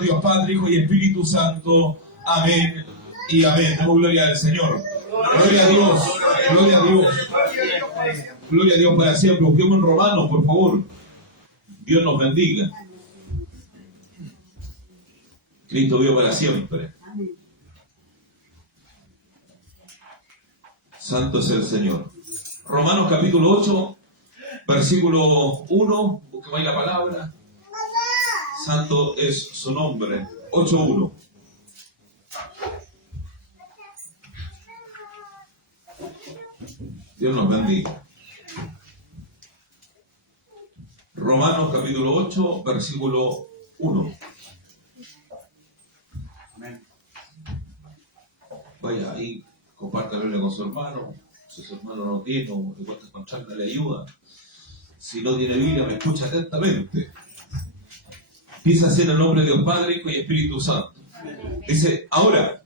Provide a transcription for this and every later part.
Dios Padre, Hijo y Espíritu Santo. Amén y amén. Damos gloria al Señor. Gloria a Dios. Gloria a Dios. Gloria a Dios para siempre. Busquemos en Romanos, por favor. Dios nos bendiga. Cristo vive para siempre. Santo es el Señor. Romanos capítulo 8, versículo 1. Busquemos ahí la palabra. Santo es su nombre. 8:1. Dios nos bendiga. Romanos capítulo 8, versículo 1. Vaya ahí, compártalo con su hermano. Si su hermano no tiene o le cuesta encontrarle la ayuda. Si no tiene Biblia, me escucha atentamente. Dice así en el nombre de Dios Padre, Hijo y Espíritu Santo. Dice, ahora,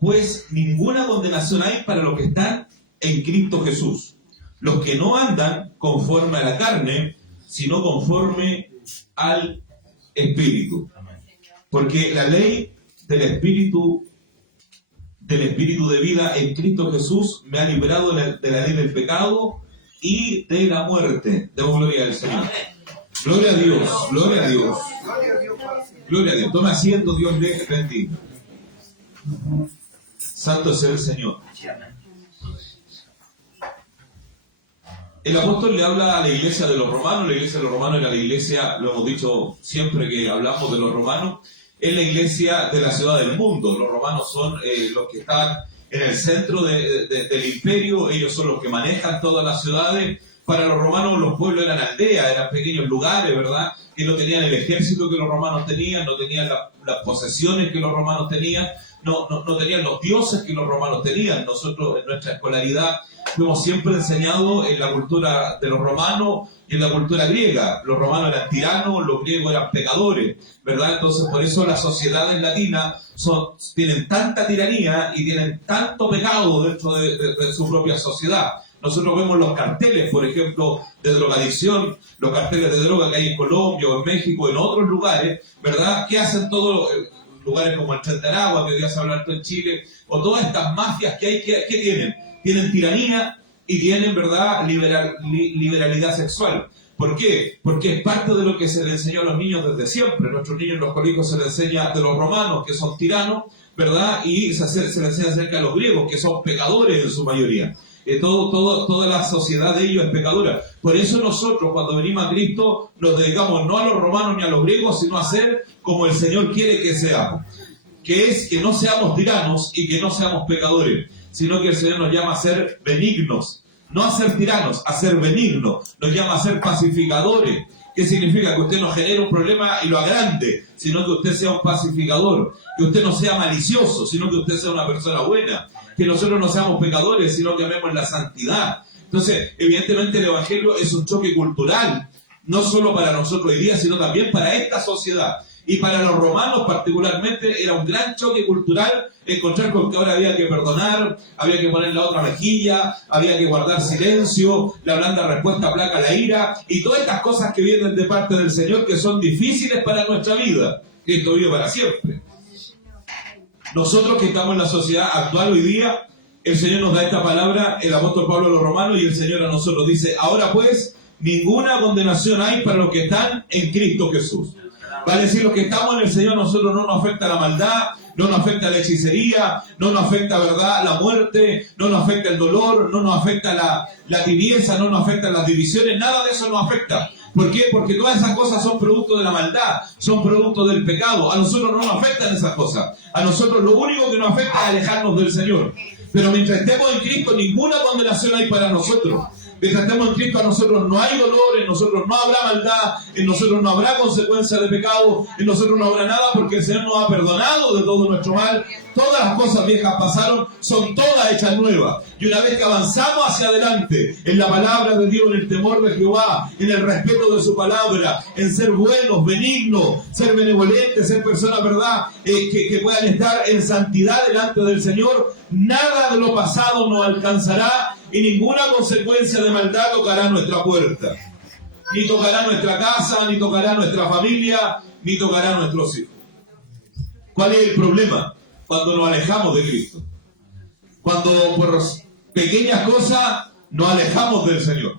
pues ninguna condenación hay para los que están en Cristo Jesús. Los que no andan conforme a la carne, sino conforme al Espíritu. Porque la ley del Espíritu de vida en Cristo Jesús me ha librado de la ley del pecado y de la muerte. Demos gloria al Señor. Gloria a Dios, gloria a Dios. Gloria a Dios. Toma asiento, Dios le bendiga. Santo es el Señor. El apóstol le habla a la iglesia de los romanos. La iglesia de los romanos era la iglesia, lo hemos dicho siempre que hablamos de los romanos, es la iglesia de la ciudad del mundo. Los romanos son los que están en el centro del imperio. Ellos son los que manejan todas las ciudades. Para los romanos los pueblos eran aldeas, eran pequeños lugares, ¿verdad? Que no tenían el ejército que los romanos tenían, no tenían las posesiones que los romanos tenían, no tenían los dioses que los romanos tenían. Nosotros en nuestra escolaridad fuimos siempre enseñados en la cultura de los romanos y en la cultura griega. Los romanos eran tiranos, los griegos eran pecadores, ¿verdad? Entonces por eso las sociedades latinas tienen tanta tiranía y tienen tanto pecado dentro de su propia sociedad. Nosotros vemos los carteles, por ejemplo, de drogadicción, los carteles de droga que hay en Colombia o en México, en otros lugares, ¿verdad? ¿Qué hacen todos lugares como el Tren de Aragua, que hoy día se habla en Chile, o todas estas mafias que hay? ¿Qué tienen? Tienen tiranía y tienen, ¿verdad?, liberalidad sexual. ¿Por qué? Porque es parte de lo que se le enseñó a los niños desde siempre. Nuestros niños en los colegios se les enseña de los romanos, que son tiranos, ¿verdad? Y se les enseña acerca de los griegos, que son pecadores en su mayoría. Toda la sociedad de ellos es pecadora. Por eso nosotros, cuando venimos a Cristo, nos dedicamos no a los romanos ni a los griegos, sino a ser como el Señor quiere que seamos. Que es que no seamos tiranos y que no seamos pecadores, sino que el Señor nos llama a ser benignos. No a ser tiranos, a ser benignos. Nos llama a ser pacificadores. ¿Qué significa? Que usted no genere un problema y lo agrande, sino que usted sea un pacificador. Que usted no sea malicioso, sino que usted sea una persona buena. Que nosotros no seamos pecadores, sino que amemos la santidad. Entonces, evidentemente el Evangelio es un choque cultural, no solo para nosotros hoy día, sino también para esta sociedad. Y para los romanos particularmente era un gran choque cultural encontrar con que ahora había que perdonar, había que poner la otra mejilla, había que guardar silencio, la blanda respuesta aplaca la ira, y todas estas cosas que vienen de parte del Señor que son difíciles para nuestra vida. Cristo vive para siempre. Nosotros que estamos en la sociedad actual hoy día, el Señor nos da esta palabra, el apóstol Pablo a los romanos, y el Señor a nosotros dice, ahora pues, ninguna condenación hay para los que están en Cristo Jesús. Vale decir, los que estamos en el Señor, nosotros no nos afecta la maldad, no nos afecta la hechicería, no nos afecta, ¿verdad?, la muerte, no nos afecta el dolor, no nos afecta la tibieza, no nos afectan las divisiones, nada de eso nos afecta. ¿Por qué? Porque todas esas cosas son producto de la maldad, son producto del pecado. A nosotros no nos afectan esas cosas. A nosotros lo único que nos afecta es alejarnos del Señor. Pero mientras estemos en Cristo, ninguna condenación hay para nosotros. Mientras estemos en Cristo, a nosotros no hay dolor, en nosotros no habrá maldad, en nosotros no habrá consecuencia de pecado, en nosotros no habrá nada, porque el Señor nos ha perdonado de todo nuestro mal. Todas las cosas viejas pasaron, son todas hechas nuevas. Y una vez que avanzamos hacia adelante, en la palabra de Dios, en el temor de Jehová, en el respeto de su palabra, en ser buenos, benignos, ser benevolentes, ser personas, ¿verdad?, que puedan estar en santidad delante del Señor, nada de lo pasado nos alcanzará y ninguna consecuencia de maldad tocará nuestra puerta. Ni tocará nuestra casa, ni tocará nuestra familia, ni tocará nuestros hijos. ¿Cuál es el problema? Cuando nos alejamos de Cristo. Cuando por pequeñas cosas nos alejamos del Señor.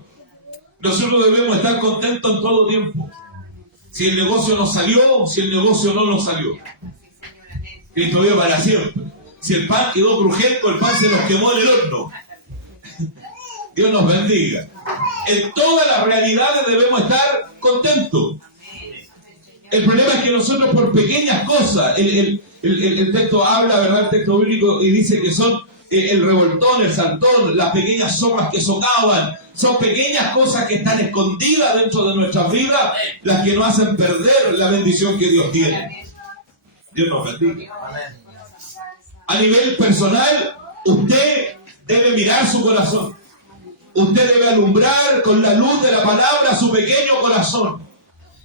Nosotros debemos estar contentos en todo tiempo. Si el negocio nos salió, si el negocio no nos salió. Cristo vive para siempre. Si el pan quedó crujiente, el pan se nos quemó en el horno. Dios nos bendiga. En todas las realidades debemos estar contentos. El problema es que nosotros por pequeñas cosas, el texto habla, ¿verdad? El texto bíblico y dice que son el revoltón, el saltón, las pequeñas sopas que socavan. Son pequeñas cosas que están escondidas dentro de nuestras vidas, las que nos hacen perder la bendición que Dios tiene. Dios nos bendiga. A nivel personal, usted debe mirar su corazón. Usted debe alumbrar con la luz de la palabra su pequeño corazón.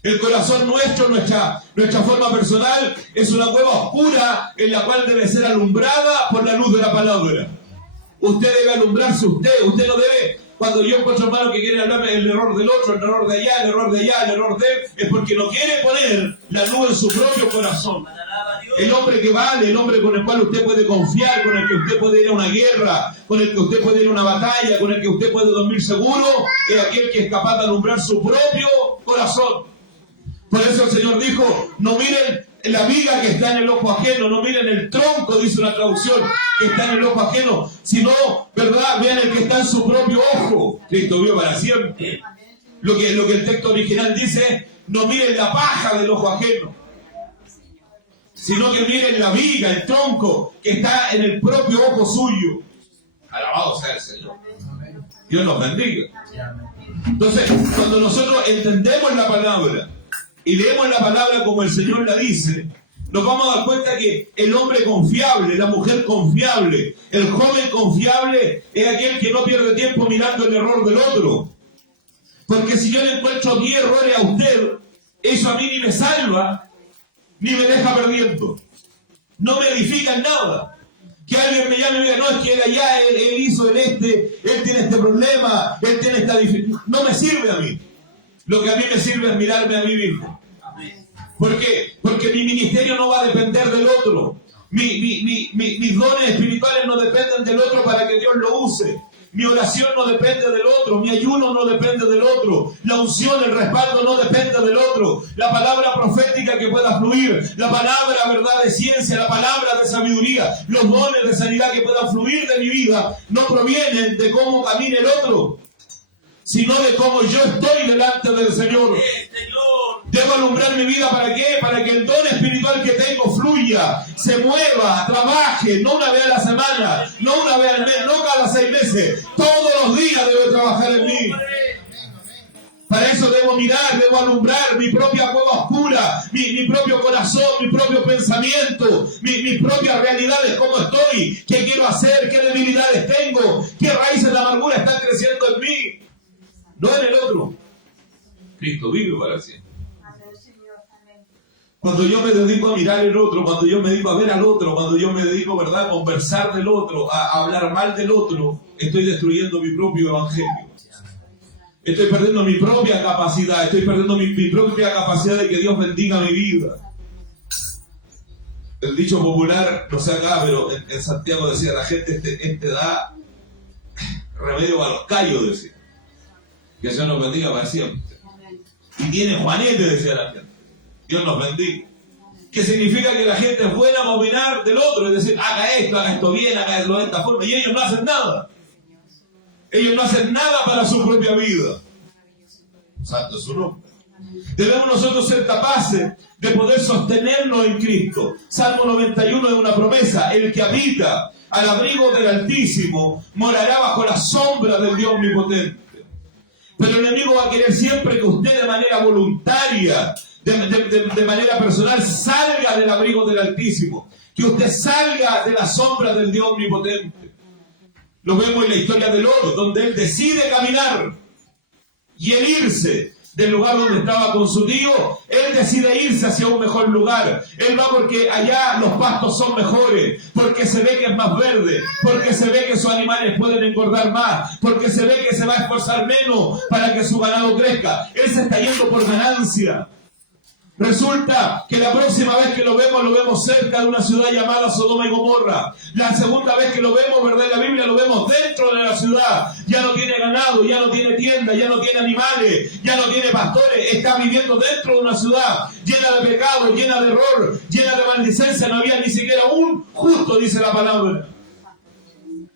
El corazón nuestro, nuestra forma personal, es una cueva oscura en la cual debe ser alumbrada por la luz de la palabra. Usted debe alumbrarse usted. Usted no debe, cuando yo encuentro hermano que quiere hablarme del error del otro, el error de allá, el error de allá, el error de él, es porque no quiere poner la luz en su propio corazón. El hombre que vale, el hombre con el cual usted puede confiar, con el que usted puede ir a una guerra, con el que usted puede ir a una batalla, con el que usted puede dormir seguro, es aquel que es capaz de alumbrar su propio corazón. Por eso el Señor dijo, no miren la viga que está en el ojo ajeno, no miren el tronco, dice una traducción, que está en el ojo ajeno, sino, ¿verdad? Vean el que está en su propio ojo. Cristo vive para siempre. Lo que el texto original dice, no miren la paja del ojo ajeno, sino que miren la viga, el tronco, que está en el propio ojo suyo. Alabado sea el Señor. Dios nos bendiga. Entonces, cuando nosotros entendemos la palabra y leemos la palabra como el Señor la dice, nos vamos a dar cuenta que el hombre confiable, la mujer confiable, el joven confiable es aquel que no pierde tiempo mirando el error del otro. Porque si yo le encuentro 10 errores a usted, eso a mí ni me salva, ni me deja perdiendo. No me edifica en nada. Que alguien me llame y me diga, no, es que él allá, él hizo él tiene este problema, él tiene esta dificultad. No me sirve a mí. Lo que a mí me sirve es mirarme a mí mismo. ¿Por qué? Porque mi ministerio no va a depender del otro. Mis dones espirituales no dependen del otro para que Dios lo use. Mi oración no depende del otro, mi ayuno no depende del otro, la unción, el respaldo no depende del otro, la palabra profética que pueda fluir, la palabra, verdad, de ciencia, la palabra de sabiduría, los dones de sanidad que puedan fluir de mi vida, no provienen de cómo camine el otro, sino de cómo yo estoy delante del Señor. Debo alumbrar mi vida, ¿para qué? Para que el don espiritual que tengo fluya, se mueva, trabaje, no una vez a la semana, no una vez al mes, no cada 6 meses, todos los días debe trabajar en mí. Para eso debo mirar, debo alumbrar mi propia cueva oscura, mi propio corazón, mi propio pensamiento, mis propias realidades, cómo estoy, qué quiero hacer, qué debilidades tengo, qué raíces de amargura están creciendo en mí, no en el otro. Cristo vive para siempre. Cuando yo me dedico a mirar el otro, cuando yo me dedico a ver al otro, cuando yo me dedico, ¿verdad?, a conversar del otro, a hablar mal del otro, estoy destruyendo mi propio evangelio. Estoy perdiendo mi propia capacidad, estoy perdiendo mi propia capacidad de que Dios bendiga mi vida. El dicho popular, no sé acá, pero en Santiago decía la gente, este da remedio para los callos, decía. Que Dios nos bendiga para siempre. Y tiene Juanete, decía la gente. Dios nos bendiga. Que significa que la gente es buena para opinar del otro, es decir, haga esto bien, hágalo de esta forma, y ellos no hacen nada. Ellos no hacen nada para su propia vida. Santo es su nombre. Debemos nosotros ser capaces de poder sostenernos en Cristo. Salmo 91 es una promesa. El que habita al abrigo del Altísimo morará bajo la sombra del Dios omnipotente. Pero el enemigo va a querer siempre que usted de manera voluntaria, de manera personal, salga del abrigo del Altísimo. Que usted salga de la sombra del Dios omnipotente. Lo vemos en la historia de Lot, donde él decide caminar y el irse del lugar donde estaba con su tío. Él decide irse hacia un mejor lugar. Él va porque allá los pastos son mejores, porque se ve que es más verde, porque se ve que sus animales pueden engordar más, porque se ve que se va a esforzar menos para que su ganado crezca. Él se está yendo por ganancia. Resulta que la próxima vez que lo vemos cerca de una ciudad llamada Sodoma y Gomorra. La segunda vez que lo vemos, ¿verdad? En la Biblia lo vemos dentro de la ciudad. Ya no tiene ganado, ya no tiene tienda, ya no tiene animales, ya no tiene pastores. Está viviendo dentro de una ciudad llena de pecado, llena de error, llena de maldicencia. No había ni siquiera un justo, dice la palabra.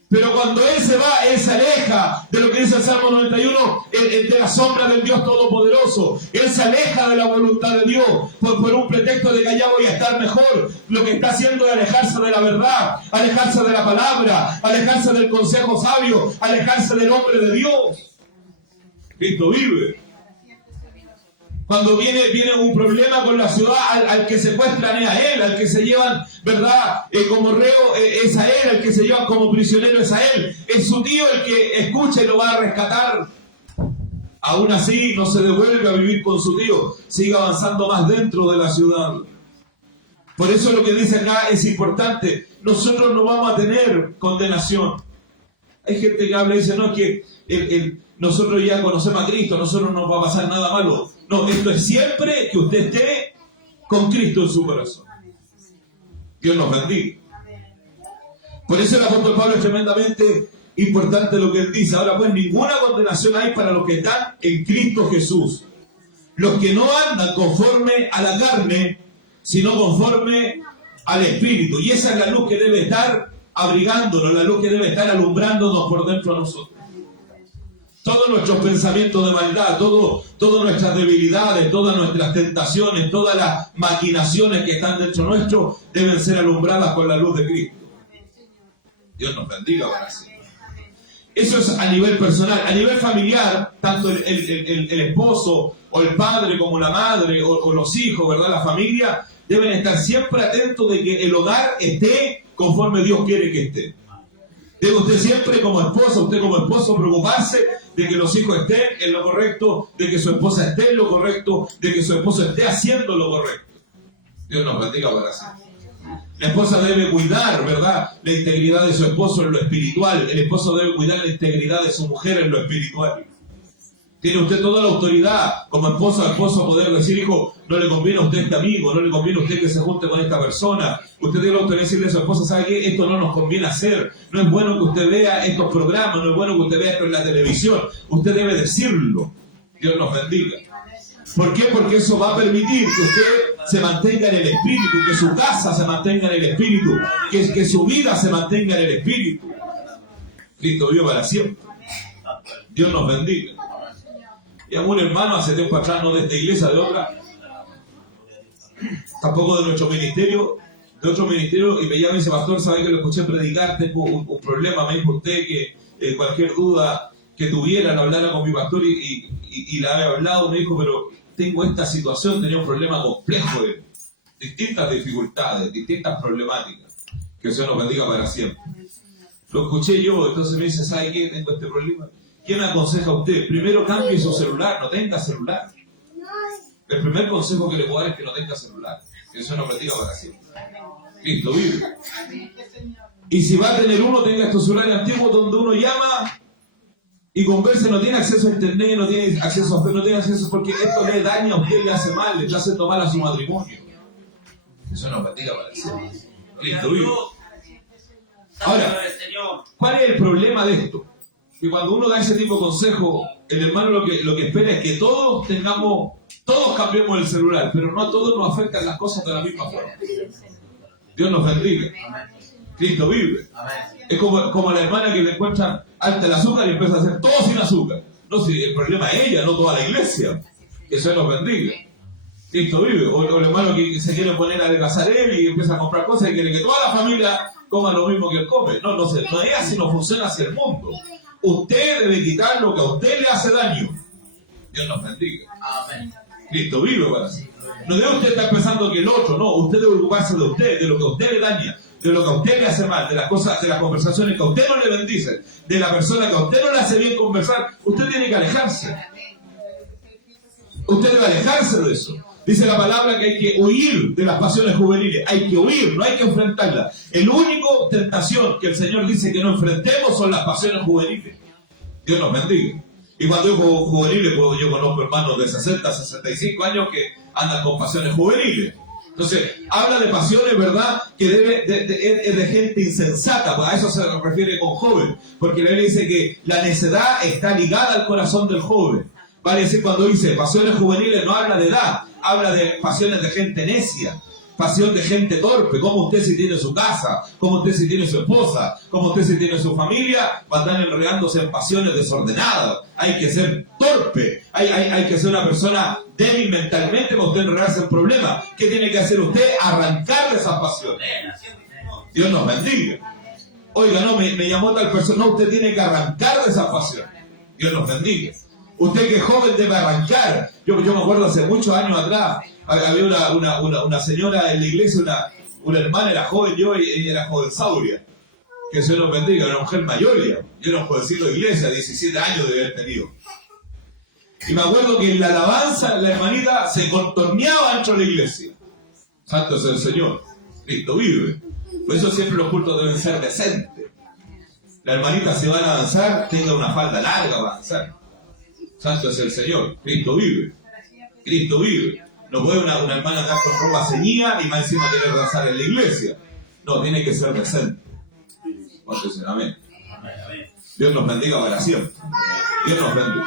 Pero cuando él se va, él se aleja de lo que dice el Salmo 91, de la sombra del Dios Todopoderoso. Él se aleja de la voluntad de Dios por un pretexto de que allá voy a estar mejor. Lo que está haciendo es alejarse de la verdad, alejarse de la palabra, alejarse del consejo sabio, alejarse del hombre de Dios. Cristo vive. Cuando viene un problema con la ciudad, al que secuestran es a él, al que se llevan, ¿verdad? Como reo es a él, al que se llevan como prisionero es a él. Es su tío el que escucha y lo va a rescatar. Aún así, no se devuelve a vivir con su tío, sigue avanzando más dentro de la ciudad. Por eso lo que dice acá es importante. Nosotros no vamos a tener condenación. Hay gente que habla y dice, no, es que nosotros ya conocemos a Cristo, a nosotros no nos va a pasar nada malo. No, esto es siempre que usted esté con Cristo en su corazón. Dios nos bendiga. Por eso el apóstol Pablo es tremendamente importante lo que él dice. Ahora pues, ninguna condenación hay para los que están en Cristo Jesús. Los que no andan conforme a la carne, sino conforme al Espíritu. Y esa es la luz que debe estar abrigándonos, la luz que debe estar alumbrándonos por dentro de nosotros. Todos nuestros pensamientos de maldad, todas nuestras debilidades, todas nuestras tentaciones, todas las maquinaciones que están dentro nuestro deben ser alumbradas con la luz de Cristo. Dios nos bendiga ahora sí. Eso es a nivel personal. A nivel familiar, tanto el esposo o el padre como la madre o los hijos, ¿verdad? La familia deben estar siempre atentos de que el hogar esté conforme Dios quiere que esté. Debe usted siempre como esposo preocuparse de que los hijos estén en lo correcto, de que su esposa esté en lo correcto, de que su esposo esté haciendo lo correcto. Dios nos bendiga para siempre. La esposa debe cuidar, ¿verdad?, la integridad de su esposo en lo espiritual. El esposo debe cuidar la integridad de su mujer en lo espiritual. Tiene usted toda la autoridad como esposo poder decir, hijo, no le conviene a usted este amigo, no le conviene a usted que se junte con esta persona. Usted tiene la autoridad de decirle a su esposa, ¿sabe qué? Esto no nos conviene hacer. No es bueno que usted vea estos programas, no es bueno que usted vea esto en la televisión. Usted debe decirlo. Dios nos bendiga. ¿Por qué? Porque eso va a permitir que usted se mantenga en el Espíritu, que su casa se mantenga en el Espíritu, que su vida se mantenga en el Espíritu. Cristo vive para siempre. Dios nos bendiga. Y algún hermano hace tiempo atrás, no de esta iglesia, de otra, tampoco de nuestro ministerio, de otro ministerio, y me llama y dice, pastor, ¿sabe que lo escuché predicar? Tengo un problema, me dijo usted que cualquier duda que tuviera, lo hablara con mi pastor y la había hablado, me dijo, pero tengo esta situación, tenía un problema complejo de distintas dificultades, distintas problemáticas, que el Señor nos bendiga para siempre. Lo escuché yo, entonces me dice, ¿sabe qué? Tengo este problema. ¿Qué me aconseja usted? Primero cambie su celular, no tenga celular. El primer consejo que le puedo dar es que no tenga celular. Que eso nos bendiga para siempre. Cristo vive. Y si va a tener uno, tenga estos celulares antiguos donde uno llama y conversa, no tiene acceso a internet, no tiene acceso porque esto le daña a usted, le hace mal, le está haciendo mal a su matrimonio. Eso nos bendiga para siempre. Cristo vive. Ahora, ¿cuál es el problema de esto? Que cuando uno da ese tipo de consejo, el hermano lo que espera es que todos cambiemos el celular, pero no a todos nos afectan las cosas de la misma forma. Dios nos bendiga. Cristo vive. Es como la hermana que le encuentran alta el azúcar y empieza a hacer todo sin azúcar. No, si el problema es ella, no toda la iglesia. Que Dios nos bendiga. Cristo vive. O el hermano que se quiere poner a adelgazar él y empieza a comprar cosas y quiere que toda la familia coma lo mismo que él come. No es así, no funciona así el mundo. Usted debe quitar lo que a usted le hace daño. Dios nos bendiga. Amén. Cristo vive para sí. No debe usted estar pensando que el otro, no. Usted debe ocuparse de usted, de lo que a usted le daña, de lo que a usted le hace mal, de las cosas, de las conversaciones que a usted no le bendicen, de la persona que a usted no le hace bien conversar. Usted tiene que alejarse. Usted debe alejarse de eso. Dice la palabra que hay que huir de las pasiones juveniles. Hay que huir, no hay que enfrentarlas. El único tentación que el Señor dice que no enfrentemos son las pasiones juveniles. Dios nos bendiga. Y cuando digo juveniles, yo conozco hermanos de 60, 65 años que andan con pasiones juveniles. Entonces, habla de pasiones, ¿verdad?, que es de gente insensata, pues a eso se refiere con joven, porque la Biblia dice que la necedad está ligada al corazón del joven. Vale decir, cuando dice pasiones juveniles no habla de edad, habla de pasiones de gente necia, pasión de gente torpe, como usted si tiene su casa, como usted si tiene su esposa, como usted si tiene su familia, va a estar enredándose en pasiones desordenadas. Hay que ser torpe, hay que ser una persona débil mentalmente para usted enredarse en problemas. ¿Qué tiene que hacer usted? Arrancar de esas pasiones. Dios nos bendiga. Oiga, no, me llamó tal persona. No, usted tiene que arrancar de esas pasiones. Dios nos bendiga. Usted que es joven debe arrancar. Yo me acuerdo hace muchos años atrás, había una señora en la iglesia, una hermana era joven, ella era jovensauria. Que Dios nos bendiga, era una mujer mayor ya. Yo era un jovencito de iglesia, 17 años de haber tenido. Y me acuerdo que en la alabanza la hermanita se contorneaba dentro de la iglesia. Santo es el Señor, Cristo vive. Por eso siempre los cultos deben ser decentes. La hermanita se van a danzar, tenga una falda larga para danzar. Santo es el Señor, Cristo vive. Cristo vive. No puede una hermana andar con ropa ceñida y más encima querer danzar en la iglesia. No, tiene que ser decente. Entonces, amén. Dios nos bendiga para siempre. Dios nos bendiga.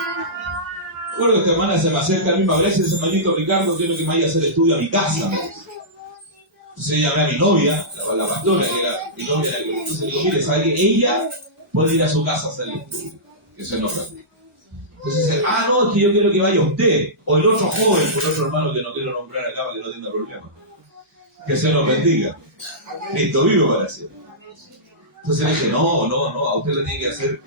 Recuerdo que esta hermana se me acerca a mí, me hablé ese hermanito Ricardo, quiero que me vaya a hacer estudio a mi casa. Entonces llamé a mi novia, la pastora, que era mi novia, entonces le digo, mire, ¿sabe que ella puede ir a su casa a hacer el estudio? Que se nos bendiga. Entonces dice, no, es que yo quiero que vaya usted, o el otro joven, por otro hermano que no quiero nombrar acá para que no tenga problema. Que se nos bendiga. Cristo vivo para siempre. Entonces le dije, no, a usted le tiene que hacer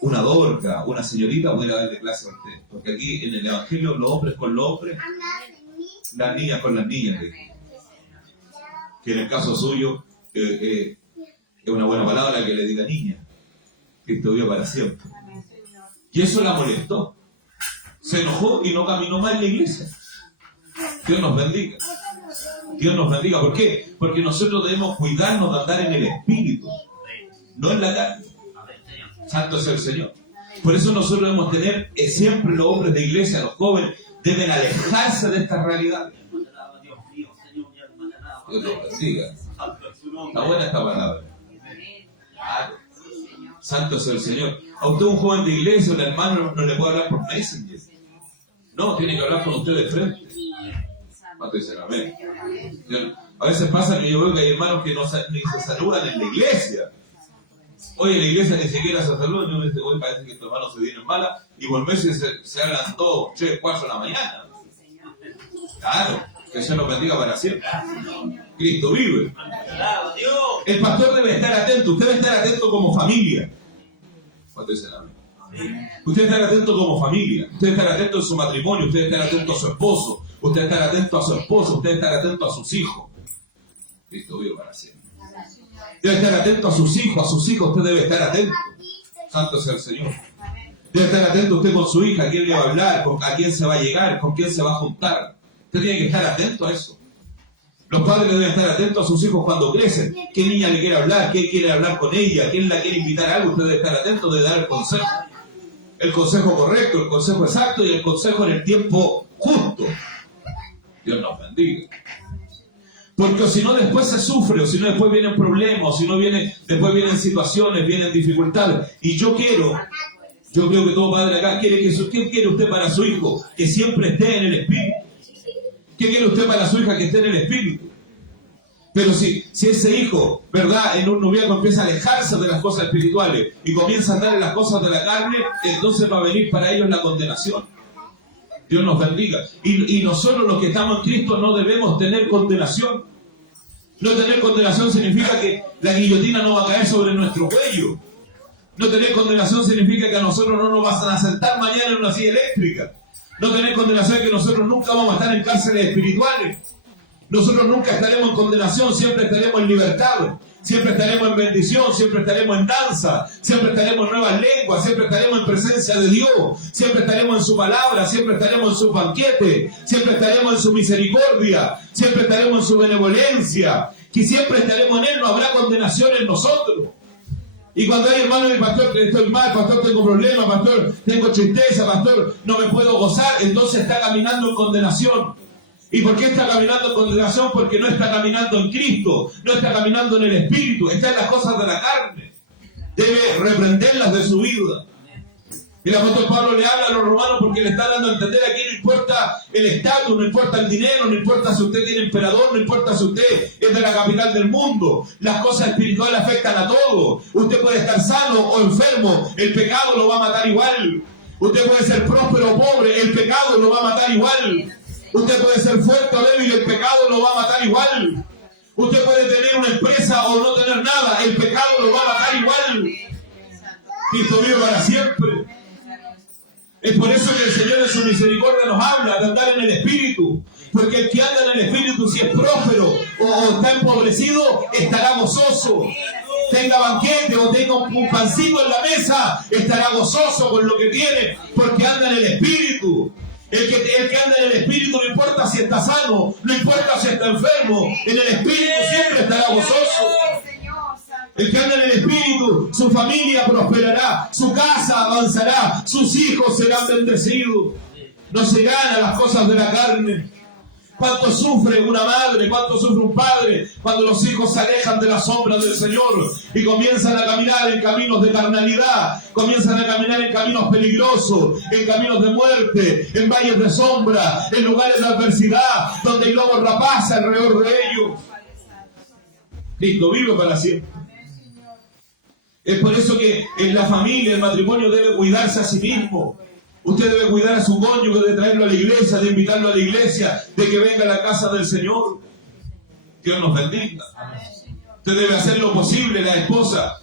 una dorca, una señorita, voy a darle clase a usted. Porque aquí en el Evangelio, los hombres con los hombres, las niñas con las niñas. Que en el caso suyo, es una buena palabra que le diga niña. Cristo vivo para siempre. Y eso la molestó. Se enojó y no caminó más en la iglesia. Dios nos bendiga. Dios nos bendiga. ¿Por qué? Porque nosotros debemos cuidarnos de andar en el Espíritu, no en la carne. Santo es el Señor. Por eso nosotros debemos tener siempre los hombres de iglesia, los jóvenes, deben alejarse de esta realidad. Dios nos bendiga. Está buena esta palabra. Santo es el Señor. A usted, un joven de iglesia, un hermano, no le puede hablar por Messenger. No, tiene que hablar con usted de frente. Amén. A veces pasa que yo veo que hay hermanos que ni se saludan en la iglesia. Hoy en la iglesia ni siquiera se saludan. Yo me digo, hoy parece que estos hermanos se vienen malas. Y por meses se hablan 2, 3, 4 de la mañana. Claro, que Dios nos bendiga para siempre. Cristo vive. El pastor debe estar atento. Usted debe estar atento como familia. Usted debe estar atento como familia. Usted debe estar atento en su matrimonio. Usted debe estar atento a su esposo. Usted debe estar atento a su esposo. Usted debe estar atento a sus hijos. Cristo vive para siempre. Debe estar atento a sus hijos. A sus hijos usted debe estar atento. Santo sea el Señor. Debe estar atento usted con su hija. A quién le va a hablar, a quién se va a llegar, con quién se va a juntar. Usted tiene que estar atento a eso. Los padres deben estar atentos a sus hijos cuando crecen. ¿Qué niña le quiere hablar? ¿Quién quiere hablar con ella? ¿Quién la quiere invitar a algo? Usted debe estar atento, debe dar el consejo. El consejo correcto, el consejo exacto y el consejo en el tiempo justo. Dios nos bendiga. Porque si no después se sufre, o si no después vienen problemas, o si no después vienen situaciones, vienen dificultades. Y yo creo que todo padre acá quiere ¿qué quiere usted para su hijo? Que siempre esté en el Espíritu. ¿Qué quiere usted para su hija? Que esté en el Espíritu. Pero si ese hijo, ¿verdad?, en un noviazgo empieza a alejarse de las cosas espirituales y comienza a andar en las cosas de la carne, entonces va a venir para ellos la condenación. Dios nos bendiga. Y nosotros los que estamos en Cristo no debemos tener condenación. No tener condenación significa que la guillotina no va a caer sobre nuestro cuello. No tener condenación significa que a nosotros no nos van a sentar mañana en una silla eléctrica. No tener condenación es que nosotros nunca vamos a estar en cárceles espirituales. Nosotros nunca estaremos en condenación, siempre estaremos en libertad. Siempre estaremos en bendición, siempre estaremos en danza, siempre estaremos en nuevas lenguas, siempre estaremos en presencia de Dios, siempre estaremos en su palabra, siempre estaremos en su banquete, siempre estaremos en su misericordia, siempre estaremos en su benevolencia, que siempre estaremos en Él, no habrá condenación en nosotros. Y cuando hay hermano del pastor, estoy mal, pastor, tengo problemas, pastor, tengo tristeza, pastor, no me puedo gozar, entonces está caminando en condenación. ¿Y por qué está caminando en condenación? Porque no está caminando en Cristo, no está caminando en el Espíritu, está en las cosas de la carne. Debe reprenderlas de su vida. El apóstol Pablo le habla a los romanos porque le está dando a entender aquí: no importa el estatus, no importa el dinero, no importa si usted tiene emperador, no importa si usted es de la capital del mundo. Las cosas espirituales afectan a todos. Usted puede estar sano o enfermo, el pecado lo va a matar igual. Usted puede ser próspero o pobre, el pecado lo va a matar igual. Usted puede ser fuerte o débil, el pecado lo va a matar igual. Usted puede tener una empresa o no tener nada, el pecado lo va a matar igual. Cristo vive para siempre. Es por eso que el Señor en su misericordia nos habla de andar en el Espíritu. Porque el que anda en el Espíritu, si es próspero o está empobrecido, estará gozoso. Tenga banquete o tenga un pancito en la mesa, estará gozoso con lo que tiene, porque anda en el Espíritu. El que anda en el Espíritu, no importa si está sano, no importa si está enfermo, en el Espíritu siempre estará gozoso. El que anda en el Espíritu, su familia prosperará, su casa avanzará, sus hijos serán bendecidos. No se gana las cosas de la carne. ¿Cuánto sufre una madre? ¿Cuánto sufre un padre cuando los hijos se alejan de la sombra del Señor y comienzan a caminar en caminos de carnalidad, comienzan a caminar en caminos peligrosos, en caminos de muerte, en valles de sombra, en lugares de adversidad, donde hay lobos rapaces alrededor de ellos? Cristo vive para siempre. Es por eso que en la familia, el matrimonio debe cuidarse a sí mismo. Usted debe cuidar a su cónyuge, de traerlo a la iglesia, de invitarlo a la iglesia, de que venga a la casa del Señor. Dios nos bendiga. Usted debe hacer lo posible, la esposa.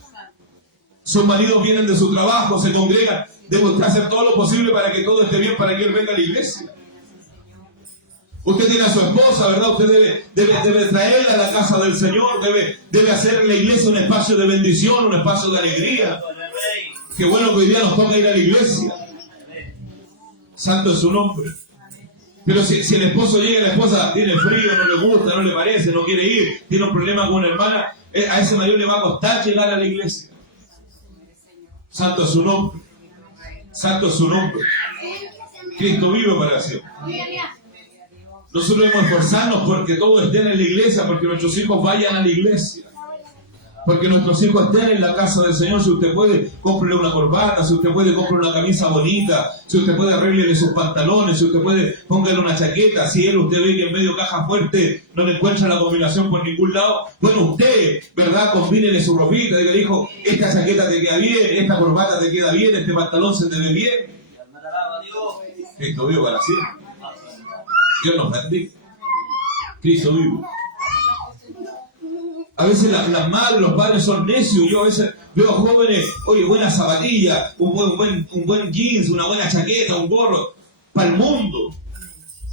Sus maridos vienen de su trabajo, se congregan. Debe usted hacer todo lo posible para que todo esté bien, para que él venga a la iglesia. Usted tiene a su esposa, ¿verdad? Usted debe traerla a la casa del Señor, debe hacer la iglesia un espacio de bendición, un espacio de alegría. Qué bueno que hoy día nos toca ir a la iglesia. Santo es su nombre. Pero si el esposo llega y la esposa tiene frío, no le gusta, no le parece, no quiere ir, tiene un problema con una hermana, a ese marido le va a costar llegar a la iglesia. Santo es su nombre. Santo es su nombre. Cristo vive para siempre. Nosotros debemos esforzarnos porque todos estén en la iglesia, porque nuestros hijos vayan a la iglesia. Porque nuestros hijos estén en la casa del Señor. Si usted puede, cómprele una corbata. Si usted puede, cómprele una camisa bonita. Si usted puede, arréglele sus pantalones. Si usted puede, póngale una chaqueta. Si usted ve que en medio caja fuerte no le encuentra la combinación por ningún lado, bueno, usted, ¿verdad? Combínele su ropita. Diga, hijo, esta chaqueta te queda bien, esta corbata te queda bien, este pantalón se te ve bien. Cristo vive para siempre. Dios nos bendiga. Cristo vive. A veces las madres, los padres son necios. Yo a veces veo jóvenes, oye, buena zapatilla, un buen jeans, una buena chaqueta, un gorro, para el mundo.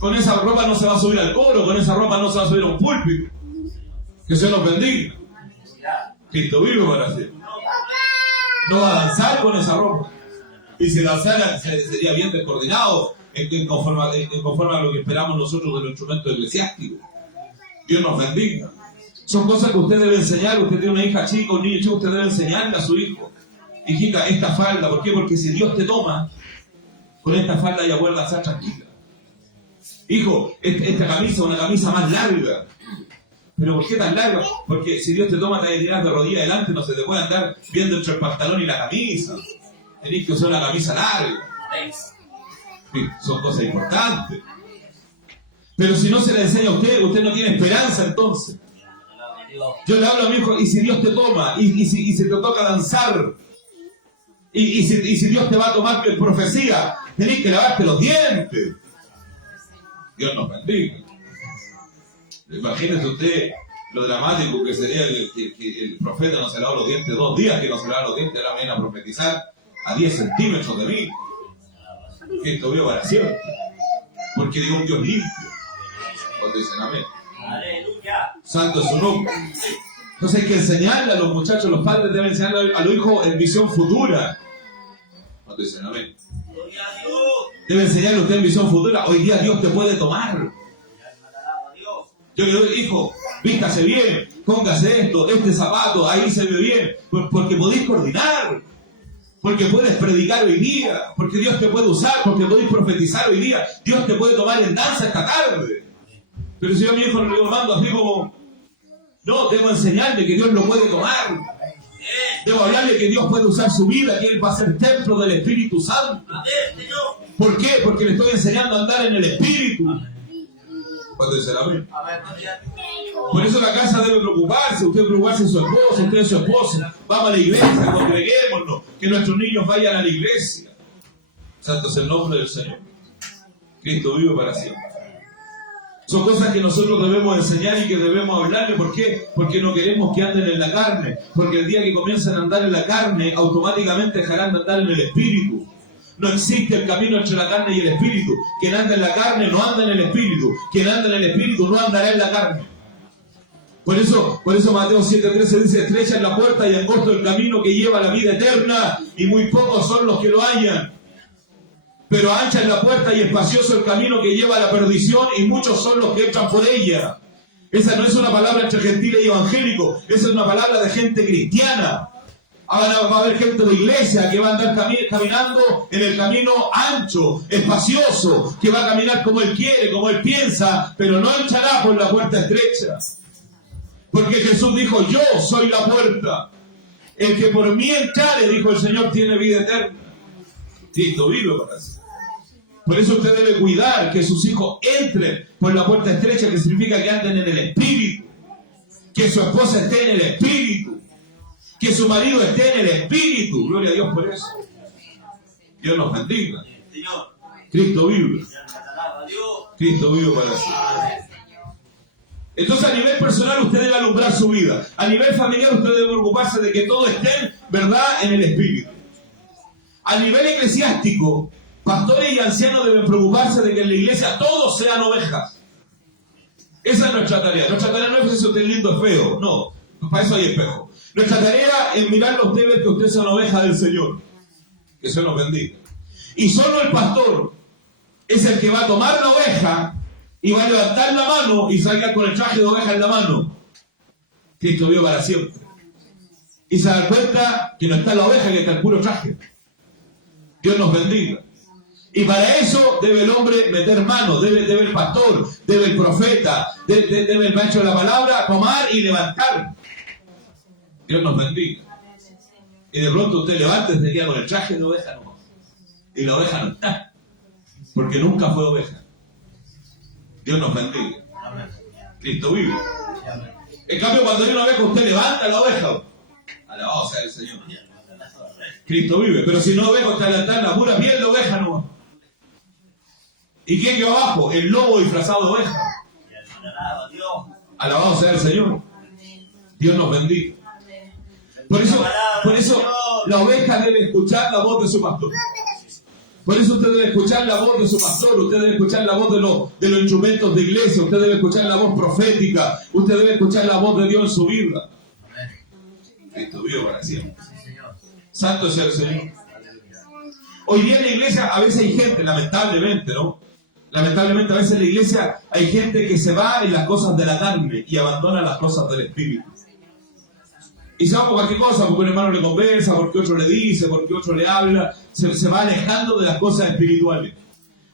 Con esa ropa no se va a subir al coro, con esa ropa no se va a subir a un púlpito. Que se nos bendiga. Cristo vive para siempre. No va a danzar con esa ropa. Y si danzara sería bien descoordinado, conforme a lo que esperamos nosotros de los instrumentos eclesiásticos. Dios nos bendiga. Son cosas que usted debe enseñar. Usted tiene una hija chica, un niño chico, usted debe enseñarle a su hijo. Hijita, esta falda, ¿por qué? Porque si Dios te toma, con esta falda ya vuelve a estar tranquila. Hijo, esta camisa es una camisa más larga. ¿Pero por qué tan larga? Porque si Dios te toma, te tiras de rodillas adelante, no se te puede andar viendo entre el pantalón y la camisa. Tenés que usar una camisa larga. Sí, son cosas importantes. Pero si no se le enseña a usted no tiene esperanza entonces. Yo le hablo a mi hijo, y si Dios te toma, y si te toca danzar, y si Dios te va a tomar profecía, tenés que lavarte los dientes. Dios nos bendiga. Imagínese usted lo dramático que sería que el profeta no se lava los dientes 2 días, que no se lava los dientes, ahora viene a profetizar a 10 centímetros de mí. Cristo vive para siempre. Porque digo un Dios limpio. Cuando dicen amén. Aleluya. Santo es su nombre. Entonces hay que enseñarle a los muchachos, los padres deben enseñarle a los hijos en visión futura. Cuando dicen amén. Debe enseñarle a usted en visión futura. Hoy día Dios te puede tomar. Yo le digo, hijo, vístase bien, póngase esto, este zapato, ahí se ve bien, porque podéis coordinar, porque puedes predicar hoy día, porque Dios te puede usar, porque podéis profetizar hoy día, Dios te puede tomar en danza esta tarde. Pero si yo a mi hijo no le mando así como, no, debo enseñarle que Dios lo puede tomar. Debo hablarle que Dios puede usar su vida, que Él va a ser templo del Espíritu Santo. ¿Por qué? Porque le estoy enseñando a andar en el Espíritu. Puede ser amén. Por eso la casa debe preocuparse, usted preocuparse de su esposo, usted de su esposa. Vamos a la iglesia, congreguémonos, que nuestros niños vayan a la iglesia. Santo es el nombre del Señor. Cristo vive para siempre. Son cosas que nosotros debemos enseñar y que debemos hablarle. ¿Por qué? Porque no queremos que anden en la carne. Porque el día que comiencen a andar en la carne, automáticamente dejarán de andar en el Espíritu. No existe el camino entre la carne y el Espíritu. Quien anda en la carne no anda en el Espíritu. Quien anda en el Espíritu no andará en la carne. Por eso Mateo 7:13 dice: estrecha es la puerta y angosto el camino que lleva a la vida eterna, y muy pocos son los que lo hallan. Pero ancha es la puerta y espacioso el camino que lleva a la perdición, y muchos son los que entran por ella. Esa no es una palabra entre gentiles y evangélicos, esa es una palabra de gente cristiana. Ahora va a haber gente de iglesia que va a andar caminando en el camino ancho, espacioso, que va a caminar como él quiere, como él piensa, pero no entrará por la puerta estrecha. Porque Jesús dijo: yo soy la puerta. El que por mí entrare, dijo el Señor, tiene vida eterna. Cristo vive para sí. Por eso usted debe cuidar que sus hijos entren por la puerta estrecha, que significa que anden en el Espíritu, que su esposa esté en el Espíritu, que su marido esté en el Espíritu. Gloria a Dios por eso. Dios nos bendiga. Cristo vive. Cristo vive para sí. Entonces, a nivel personal usted debe alumbrar su vida. A nivel familiar usted debe preocuparse de que todos estén, ¿verdad?, en el Espíritu. A nivel eclesiástico, pastores y ancianos deben preocuparse de que en la iglesia todos sean ovejas. Esa es nuestra tarea. Nuestra tarea no es si usted es lindo o feo. No, para eso hay espejo. Nuestra tarea es mirarlo a usted y ver que usted es una oveja del Señor. Que Dios nos bendiga. Y solo el pastor es el que va a tomar la oveja y va a levantar la mano y salga con el traje de oveja en la mano. Cristo vive para siempre. Y se da cuenta que no está la oveja, que está el puro traje. Dios nos bendiga. Y para eso debe el hombre meter mano, debe el pastor, debe el profeta, debe el maestro de la palabra tomar y levantar. Dios nos bendiga. Y de pronto usted levanta ese día con el traje de oveja nomás. Y la oveja no está, porque nunca fue oveja. Dios nos bendiga. Cristo vive. En cambio, cuando hay una oveja, usted levanta la oveja. Alabado sea el Señor. Cristo vive. Pero si no oveja, usted levantar la pura piel de oveja nomás. ¿Y quién quedó abajo? El lobo disfrazado de oveja. Alabado sea el Señor. Dios nos bendiga. Por eso la oveja debe escuchar la voz de su pastor. Por eso usted debe escuchar la voz de su pastor, usted debe escuchar la voz de los instrumentos de iglesia, usted debe escuchar la voz profética, usted debe escuchar la voz de Dios en su vida. Cristo vive para siempre. Santo sea el Señor. Hoy día en la iglesia a veces hay gente, lamentablemente, ¿no? Lamentablemente a veces en la iglesia hay gente que se va en las cosas de la carne y abandona las cosas del Espíritu. Y se va por cualquier cosa, porque un hermano le conversa, porque otro le dice, porque otro le habla, se va alejando de las cosas espirituales.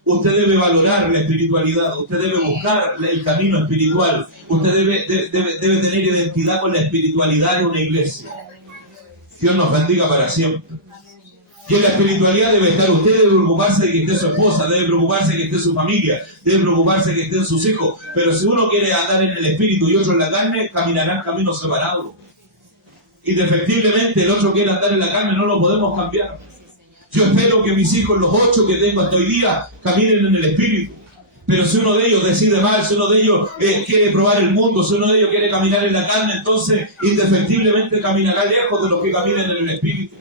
Usted debe valorar la espiritualidad, usted debe buscar el camino espiritual, usted debe tener identidad con la espiritualidad de una iglesia. Dios nos bendiga para siempre. Y en la espiritualidad debe estar usted, debe preocuparse de que esté su esposa, debe preocuparse de que esté su familia, debe preocuparse de que estén sus hijos. Pero si uno quiere andar en el espíritu y otro en la carne, caminarán caminos separados. Indefectiblemente el otro quiere andar en la carne, no lo podemos cambiar. Yo espero que mis hijos, los 8 que tengo hasta hoy día, caminen en el espíritu. Pero si uno de ellos decide mal, si uno de ellos quiere probar el mundo, si uno de ellos quiere caminar en la carne, entonces indefectiblemente caminará lejos de los que caminen en el espíritu.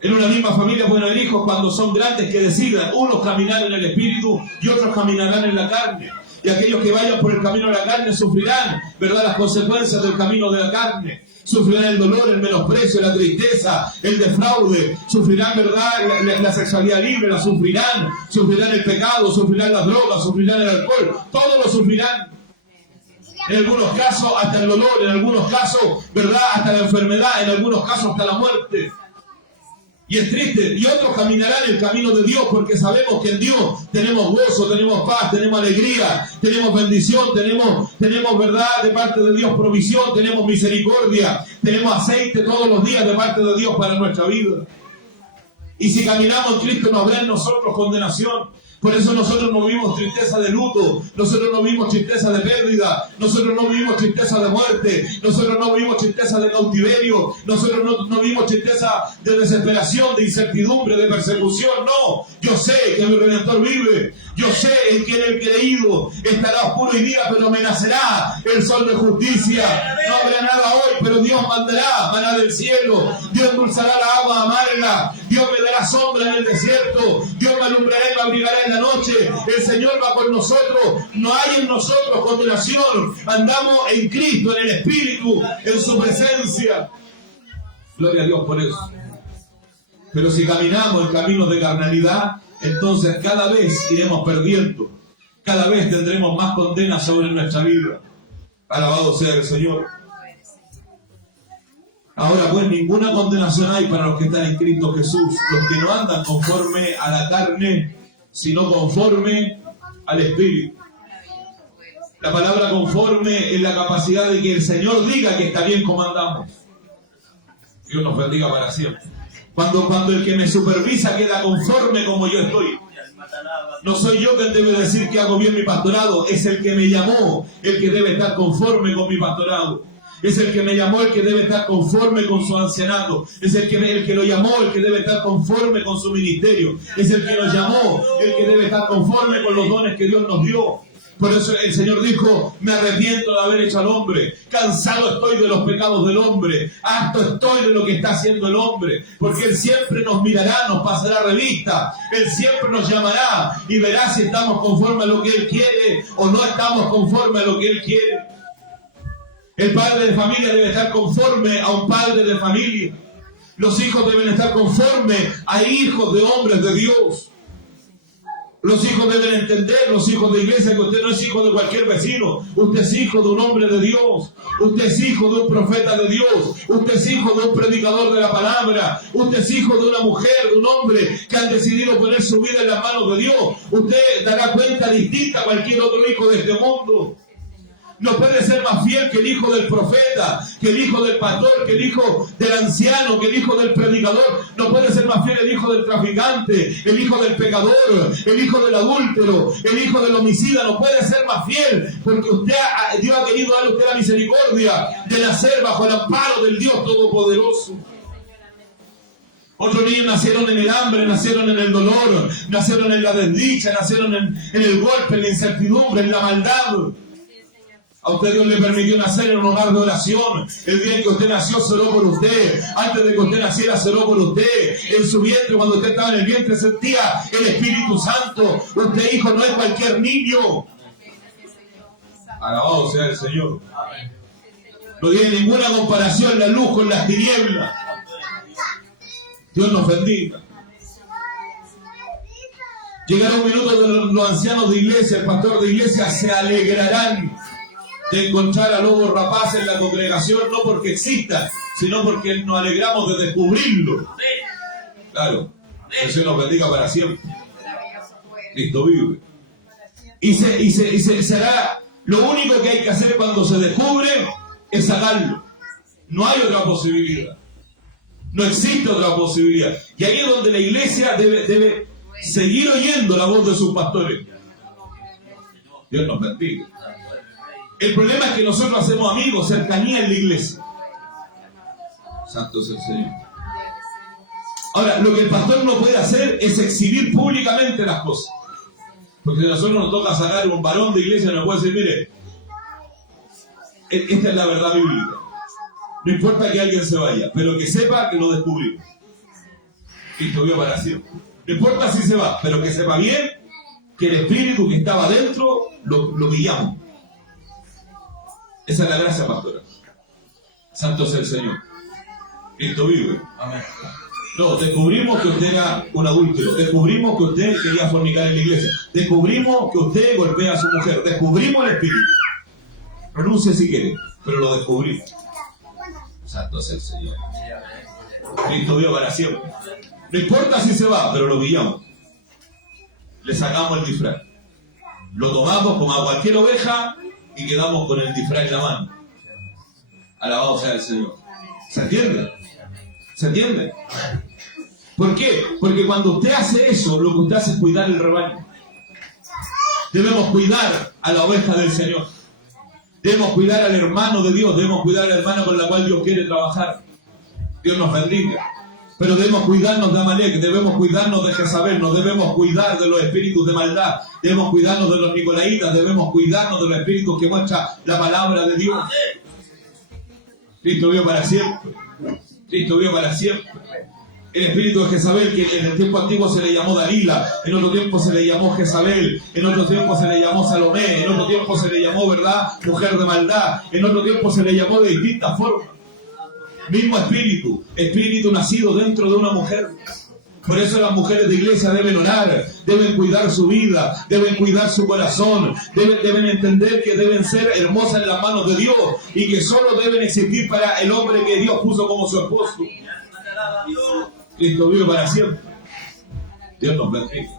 En una misma familia pueden haber hijos cuando son grandes que decidan, unos caminar en el espíritu y otros caminarán en la carne. Y aquellos que vayan por el camino de la carne sufrirán, ¿verdad?, las consecuencias del camino de la carne. Sufrirán el dolor, el menosprecio, la tristeza, el defraude. Sufrirán, ¿verdad?, la sexualidad libre, la sufrirán. Sufrirán el pecado, sufrirán las drogas, sufrirán el alcohol. Todos lo sufrirán. En algunos casos hasta el dolor, en algunos casos, ¿verdad?, hasta la enfermedad, en algunos casos hasta la muerte. Y es triste. Y otros caminarán el camino de Dios porque sabemos que en Dios tenemos gozo, tenemos paz, tenemos alegría, tenemos bendición, tenemos verdad de parte de Dios, provisión, tenemos misericordia, tenemos aceite todos los días de parte de Dios para nuestra vida. Y si caminamos en Cristo no habrá en nosotros condenación. Por eso nosotros no vivimos tristeza de luto, nosotros no vivimos tristeza de pérdida, nosotros no vivimos tristeza de muerte, nosotros no vivimos tristeza de cautiverio, nosotros no vivimos tristeza de desesperación, de incertidumbre, de persecución. No, yo sé que mi Redentor vive, yo sé en quien he creído. Estará oscuro y día, pero me nacerá el sol de justicia. No habrá nada hoy, pero Dios mandará maná del cielo, Dios endulzará la agua amarga, Dios me dará sombra en el desierto, Dios me alumbrará y me abrigará en la noche. El Señor va con nosotros, no hay en nosotros condenación. Andamos en Cristo, en el Espíritu, en su presencia. Gloria a Dios por eso. Pero si caminamos en caminos de carnalidad, entonces cada vez iremos perdiendo, cada vez tendremos más condena sobre nuestra vida. Alabado sea el Señor. Ahora pues, ninguna condenación hay para los que están en Cristo Jesús, los que no andan conforme a la carne, sino conforme al Espíritu. La palabra conforme es la capacidad de que el Señor diga que está bien como andamos. Dios nos bendiga para siempre. Cuando el que me supervisa queda conforme como yo estoy. No soy yo quien debe decir que hago bien mi pastorado, es el que me llamó el que debe estar conforme con mi pastorado. Es el que me llamó el que debe estar conforme con su ancianato. Es el que lo llamó el que debe estar conforme con su ministerio. Es el que nos llamó el que debe estar conforme con los dones que Dios nos dio. Por eso el Señor dijo, me arrepiento de haber hecho al hombre. Cansado estoy de los pecados del hombre. Harto estoy de lo que está haciendo el hombre. Porque Él siempre nos mirará, nos pasará revista. Él siempre nos llamará y verá si estamos conforme a lo que Él quiere o no estamos conforme a lo que Él quiere. El padre de familia debe estar conforme a un padre de familia. Los hijos deben estar conformes a hijos de hombres de Dios. Los hijos deben entender, los hijos de iglesia, que usted no es hijo de cualquier vecino. Usted es hijo de un hombre de Dios. Usted es hijo de un profeta de Dios. Usted es hijo de un predicador de la palabra. Usted es hijo de una mujer, de un hombre que han decidido poner su vida en las manos de Dios. Usted dará cuenta distinta a cualquier otro hijo de este mundo. No puede ser más fiel que el hijo del profeta, que el hijo del pastor, que el hijo del anciano, que el hijo del predicador. No puede ser más fiel el hijo del traficante, el hijo del pecador, el hijo del adúltero, el hijo del homicida. No puede ser más fiel, porque Dios ha querido darle a usted la misericordia de nacer bajo el amparo del Dios Todopoderoso. Otros niños nacieron en el hambre, nacieron en el dolor, nacieron en la desdicha, nacieron en el golpe, en la incertidumbre, en la maldad. A usted Dios le permitió nacer en un hogar de oración. El día en que usted nació, oró por usted. Antes de que usted naciera, oró por usted. En su vientre, cuando usted estaba en el vientre, sentía el Espíritu Santo. Usted, hijo, no es cualquier niño. Alabado sea el Señor. No tiene ninguna comparación la luz con las tinieblas. Dios nos bendiga. Llegará un minuto de los ancianos de iglesia, el pastor de iglesia, se alegrarán de encontrar a lobos rapaces en la congregación, no porque exista, sino porque nos alegramos de descubrirlo. Claro, el Señor nos bendiga para siempre. Cristo vive. Y se hará. Lo único que hay que hacer cuando se descubre es sacarlo. No hay otra posibilidad. No existe otra posibilidad. Y ahí es donde la iglesia debe seguir oyendo la voz de sus pastores. Dios nos bendiga. El problema es que nosotros hacemos amigos, cercanía en la iglesia. Santo es el Señor. Ahora, lo que el pastor no puede hacer es exhibir públicamente las cosas. Porque si a nosotros nos toca sacar un varón de iglesia, nos puede decir, mire, esta es la verdad bíblica. No importa que alguien se vaya, pero que sepa que lo descubrimos. Cristo vive para siempre. No importa si se va, pero que sepa bien que el espíritu que estaba dentro lo pillamos. Esa es la gracia pastoral. Santo es el Señor. Cristo vive. Amén. No, descubrimos que usted era un adúltero. Descubrimos que usted quería fornicar en la iglesia. Descubrimos que usted golpea a su mujer. Descubrimos el espíritu. Renuncie si quiere, pero lo descubrimos. Santo es el Señor. Cristo vive para siempre. No importa si se va, pero lo pillamos. Le sacamos el disfraz. Lo tomamos como a cualquier oveja y quedamos con el disfraz en la mano. Alabado sea el Señor. ¿Se entiende? ¿Se entiende? ¿Por qué? Porque cuando usted hace eso, lo que usted hace es cuidar el rebaño. Debemos cuidar a la oveja del Señor. Debemos cuidar al hermano de Dios. Debemos cuidar a la hermana con la cual Dios quiere trabajar. Dios nos bendiga. Pero debemos cuidarnos de Amalek, debemos cuidarnos de Jezabel, nos debemos cuidar de los espíritus de maldad, debemos cuidarnos de los nicolaitas, debemos cuidarnos de los espíritus que muestra la palabra de Dios. Cristo vive para siempre. Cristo vive para siempre. El espíritu de Jezabel, que en el tiempo antiguo se le llamó Dalila, en otro tiempo se le llamó Jezabel, en otro tiempo se le llamó Salomé, en otro tiempo se le llamó, ¿verdad?, mujer de maldad, en otro tiempo se le llamó de distintas formas. Mismo espíritu nacido dentro de una mujer. Por eso las mujeres de iglesia deben orar, deben cuidar su vida, deben cuidar su corazón, deben entender que deben ser hermosas en las manos de Dios y que solo deben existir para el hombre que Dios puso como su esposo. Cristo vive para siempre. Dios nos bendiga.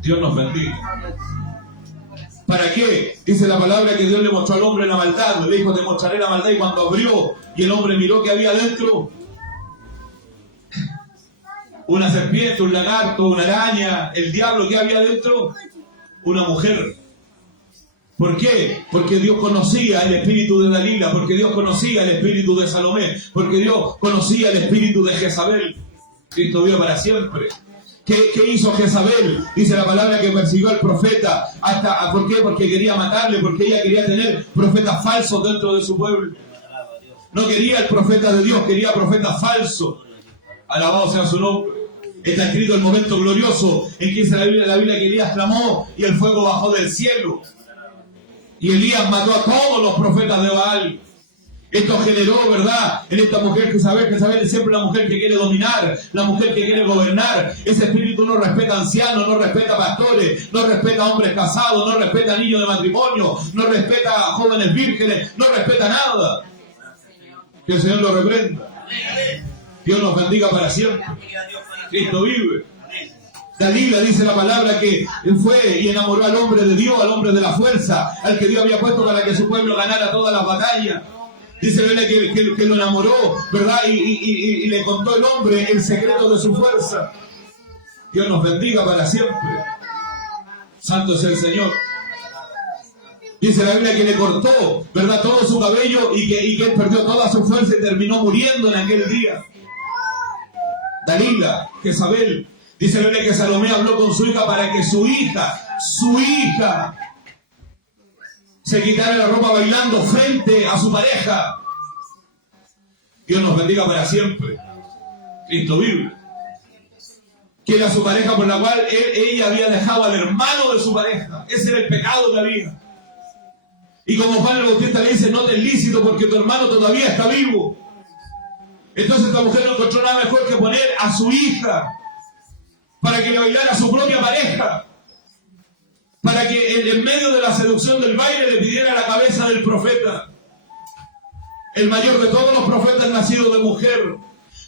Dios nos bendiga. ¿Para qué? Dice la palabra que Dios le mostró al hombre la maldad. Le dijo, te mostraré la maldad. Y cuando abrió y el hombre miró que había dentro, una serpiente, un lagarto, una araña, el diablo, que había dentro, una mujer. ¿Por qué? Porque Dios conocía el espíritu de Dalila, porque Dios conocía el espíritu de Salomé, porque Dios conocía el espíritu de Jezabel. Cristo vive para siempre. ¿Qué hizo Jezabel? Dice la palabra que persiguió al profeta. ¿Por qué? Porque quería matarle, porque ella quería tener profetas falsos dentro de su pueblo. No quería el profeta de Dios, quería profetas falsos. Alabado sea su nombre. Está escrito el momento glorioso en que dice la Biblia que Elías clamó y el fuego bajó del cielo. Y Elías mató a todos los profetas de Baal. Esto generó, ¿verdad?, en esta mujer Jezabel es siempre la mujer que quiere dominar, la mujer que quiere gobernar. Ese espíritu no respeta ancianos, no respeta pastores, no respeta hombres casados, no respeta niños de matrimonio, no respeta jóvenes vírgenes, no respeta nada. Que el Señor lo reprenda. Dios nos bendiga para siempre. Cristo vive. Dalila, dice la palabra, que fue y enamoró al hombre de Dios, al hombre de la fuerza, al que Dios había puesto para que su pueblo ganara todas las batallas. Dice que lo enamoró, ¿verdad? Y le contó el hombre el secreto de su fuerza. Dios nos bendiga para siempre. Santo es el Señor. Dice la Biblia que le cortó, ¿verdad?, todo su cabello y que él perdió toda su fuerza y terminó muriendo en aquel día. Dalila, Jezabel. Dice la Biblia que Salomé habló con su hija para que su hija, se quitara la ropa bailando frente a su pareja. Dios nos bendiga para siempre. Cristo vive. Que era su pareja por la cual ella había dejado al hermano de su pareja. Ese era el pecado que había. Y como Juan el Bautista le dice, no te es lícito porque tu hermano todavía está vivo. Entonces esta mujer no encontró nada mejor que poner a su hija para que le bailara a su propia pareja, para que en medio de la seducción del baile le pidiera la cabeza del profeta, el mayor de todos los profetas nacido de mujer.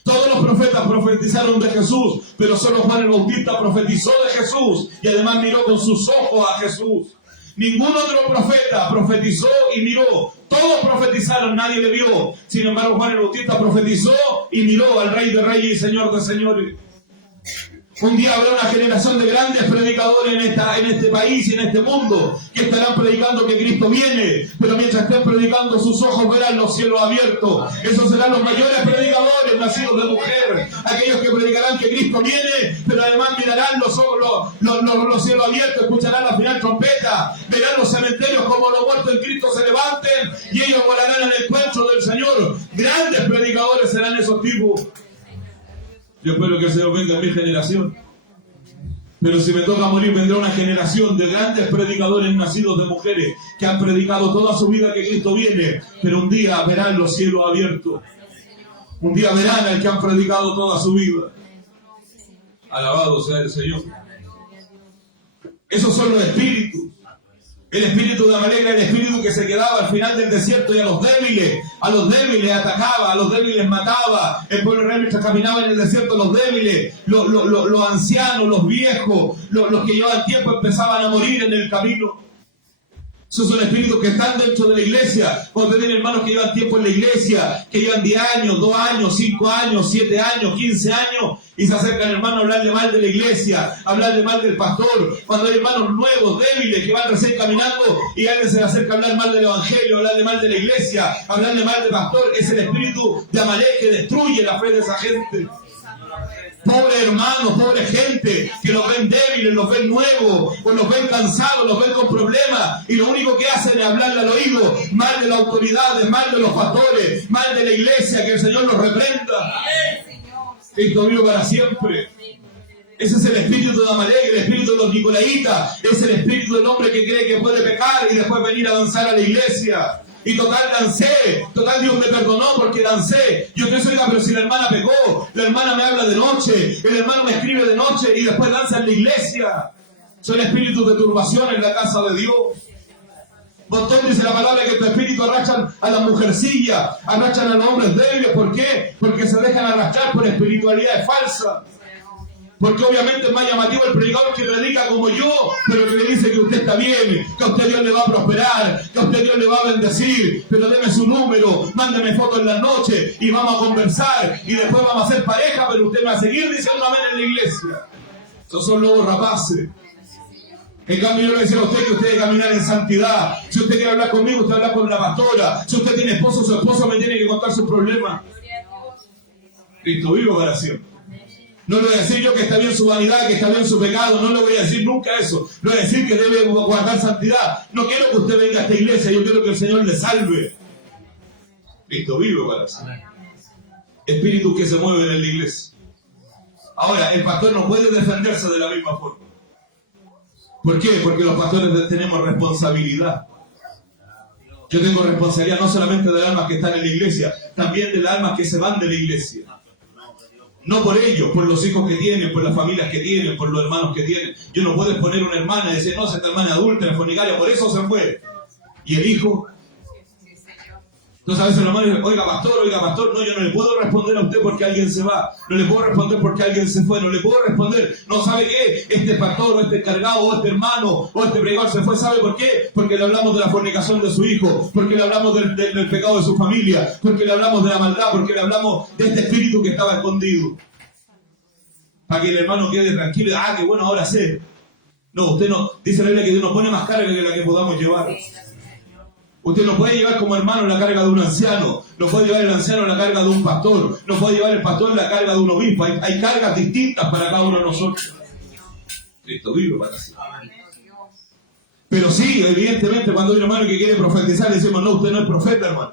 Todos los profetas profetizaron de Jesús, pero solo Juan el Bautista profetizó de Jesús y además miró con sus ojos a Jesús. Ningún otro profeta profetizó y miró. Todos profetizaron, nadie le vio. Sin embargo, Juan el Bautista profetizó y miró al Rey de Reyes y Señor de Señores. Un día habrá una generación de grandes predicadores en este país y en este mundo que estarán predicando que Cristo viene, pero mientras estén predicando sus ojos verán los cielos abiertos. Esos serán los mayores predicadores nacidos de mujer, aquellos que predicarán que Cristo viene, pero además mirarán los cielos abiertos, escucharán la final trompeta, verán los cementerios como los muertos en Cristo se levanten y ellos volarán en el encuentro del Señor. Grandes predicadores serán esos tipos. Yo espero que el Señor venga en mi generación. Pero si me toca morir, vendrá una generación de grandes predicadores nacidos de mujeres que han predicado toda su vida que Cristo viene, pero un día verán los cielos abiertos. Un día verán al que han predicado toda su vida. Alabado sea el Señor. Esos son los espíritus. El espíritu de Amalek era el espíritu que se quedaba al final del desierto y a los débiles atacaba, a los débiles mataba. El pueblo real mientras caminaba en el desierto, los débiles, los ancianos, los viejos, los que llevaban tiempo empezaban a morir en el camino. Esos son espíritus que están dentro de la iglesia. Cuando usted tiene hermanos que llevan tiempo en la iglesia, que llevan 10 años, 2 años, 5 años, 7 años, 15 años, y se acercan hermanos a hablarle mal de la iglesia, a hablarle mal del pastor. Cuando hay hermanos nuevos, débiles, que van recién caminando, y alguien se le acerca a hablar mal del evangelio, a hablarle mal de la iglesia, a hablarle mal del pastor, es el espíritu de Amalek que destruye la fe de esa gente. Pobres hermanos, pobre gente, que los ven débiles, los ven nuevos, o los ven cansados, los ven con problemas, y lo único que hacen es hablarle al oído mal de las autoridades, mal de los pastores, mal de la iglesia, que el Señor los reprenda. Cristo vive para siempre. Ese es el espíritu de Amalek, el espíritu de los nicolaitas, es el espíritu del hombre que cree que puede pecar y después venir a danzar a la iglesia. Y total dancé, total Dios me perdonó porque dancé. Yo pienso, oiga, pero si la hermana pecó, la hermana me habla de noche, el hermano me escribe de noche y después danza en la iglesia. Son espíritus de turbación en la casa de Dios. Botón dice la palabra que estos espíritus arrastran a las mujercillas, arrastran a los hombres débiles. ¿Por qué? Porque se dejan arrastrar por espiritualidades falsas. Porque obviamente es más llamativo el predicador que predica como yo, pero que le dice que usted está bien, que a usted Dios le va a prosperar, que a usted Dios le va a bendecir, pero deme su número, mándeme fotos en la noche y vamos a conversar y después vamos a hacer pareja, pero usted me va a seguir diciendo amén en la iglesia. Esos son lobos rapaces. En cambio yo le decía a usted que usted debe caminar en santidad. Si usted quiere hablar conmigo, usted habla con la pastora. Si usted tiene esposo, su esposo me tiene que contar sus problemas. Cristo vivo para siempre. No le voy a decir yo que está bien su vanidad, que está bien su pecado, no le voy a decir nunca eso. Le voy a decir que debe guardar santidad. No quiero que usted venga a esta iglesia, yo quiero que el Señor le salve. Cristo vive para siempre. Espíritus que se mueven en la iglesia. Ahora, el pastor no puede defenderse de la misma forma. ¿Por qué? Porque los pastores tenemos responsabilidad. Yo tengo responsabilidad no solamente de las almas que están en la iglesia, también de las almas que se van de la iglesia. No por ellos, por los hijos que tienen, por las familias que tienen, por los hermanos que tienen. Yo no puedo exponer una hermana y decir, no, esta hermana es adulta, es fornicaria, por eso se fue. ¿Y el hijo? Entonces a veces los hermanos dicen, oiga pastor, no, yo no le puedo responder a usted porque alguien se va. No le puedo responder porque alguien se fue. No le puedo responder. No sabe qué, este pastor o este encargado o este hermano o este predicador se fue. ¿Sabe por qué? Porque le hablamos de la fornicación de su hijo, porque le hablamos del pecado de su familia, porque le hablamos de la maldad, porque le hablamos de este espíritu que estaba escondido. Para que el hermano quede tranquilo. Ah, qué bueno, ahora sé. No, usted no. Dice la Biblia que Dios nos pone más carga que la que podamos llevar. Usted no puede llevar como hermano la carga de un anciano, no puede llevar el anciano la carga de un pastor, no puede llevar el pastor la carga de un obispo. Hay cargas distintas para cada uno de nosotros. Cristo vive para sí. Pero sí, evidentemente, cuando hay un hermano que quiere profetizar, le decimos, no, usted no es profeta, hermano.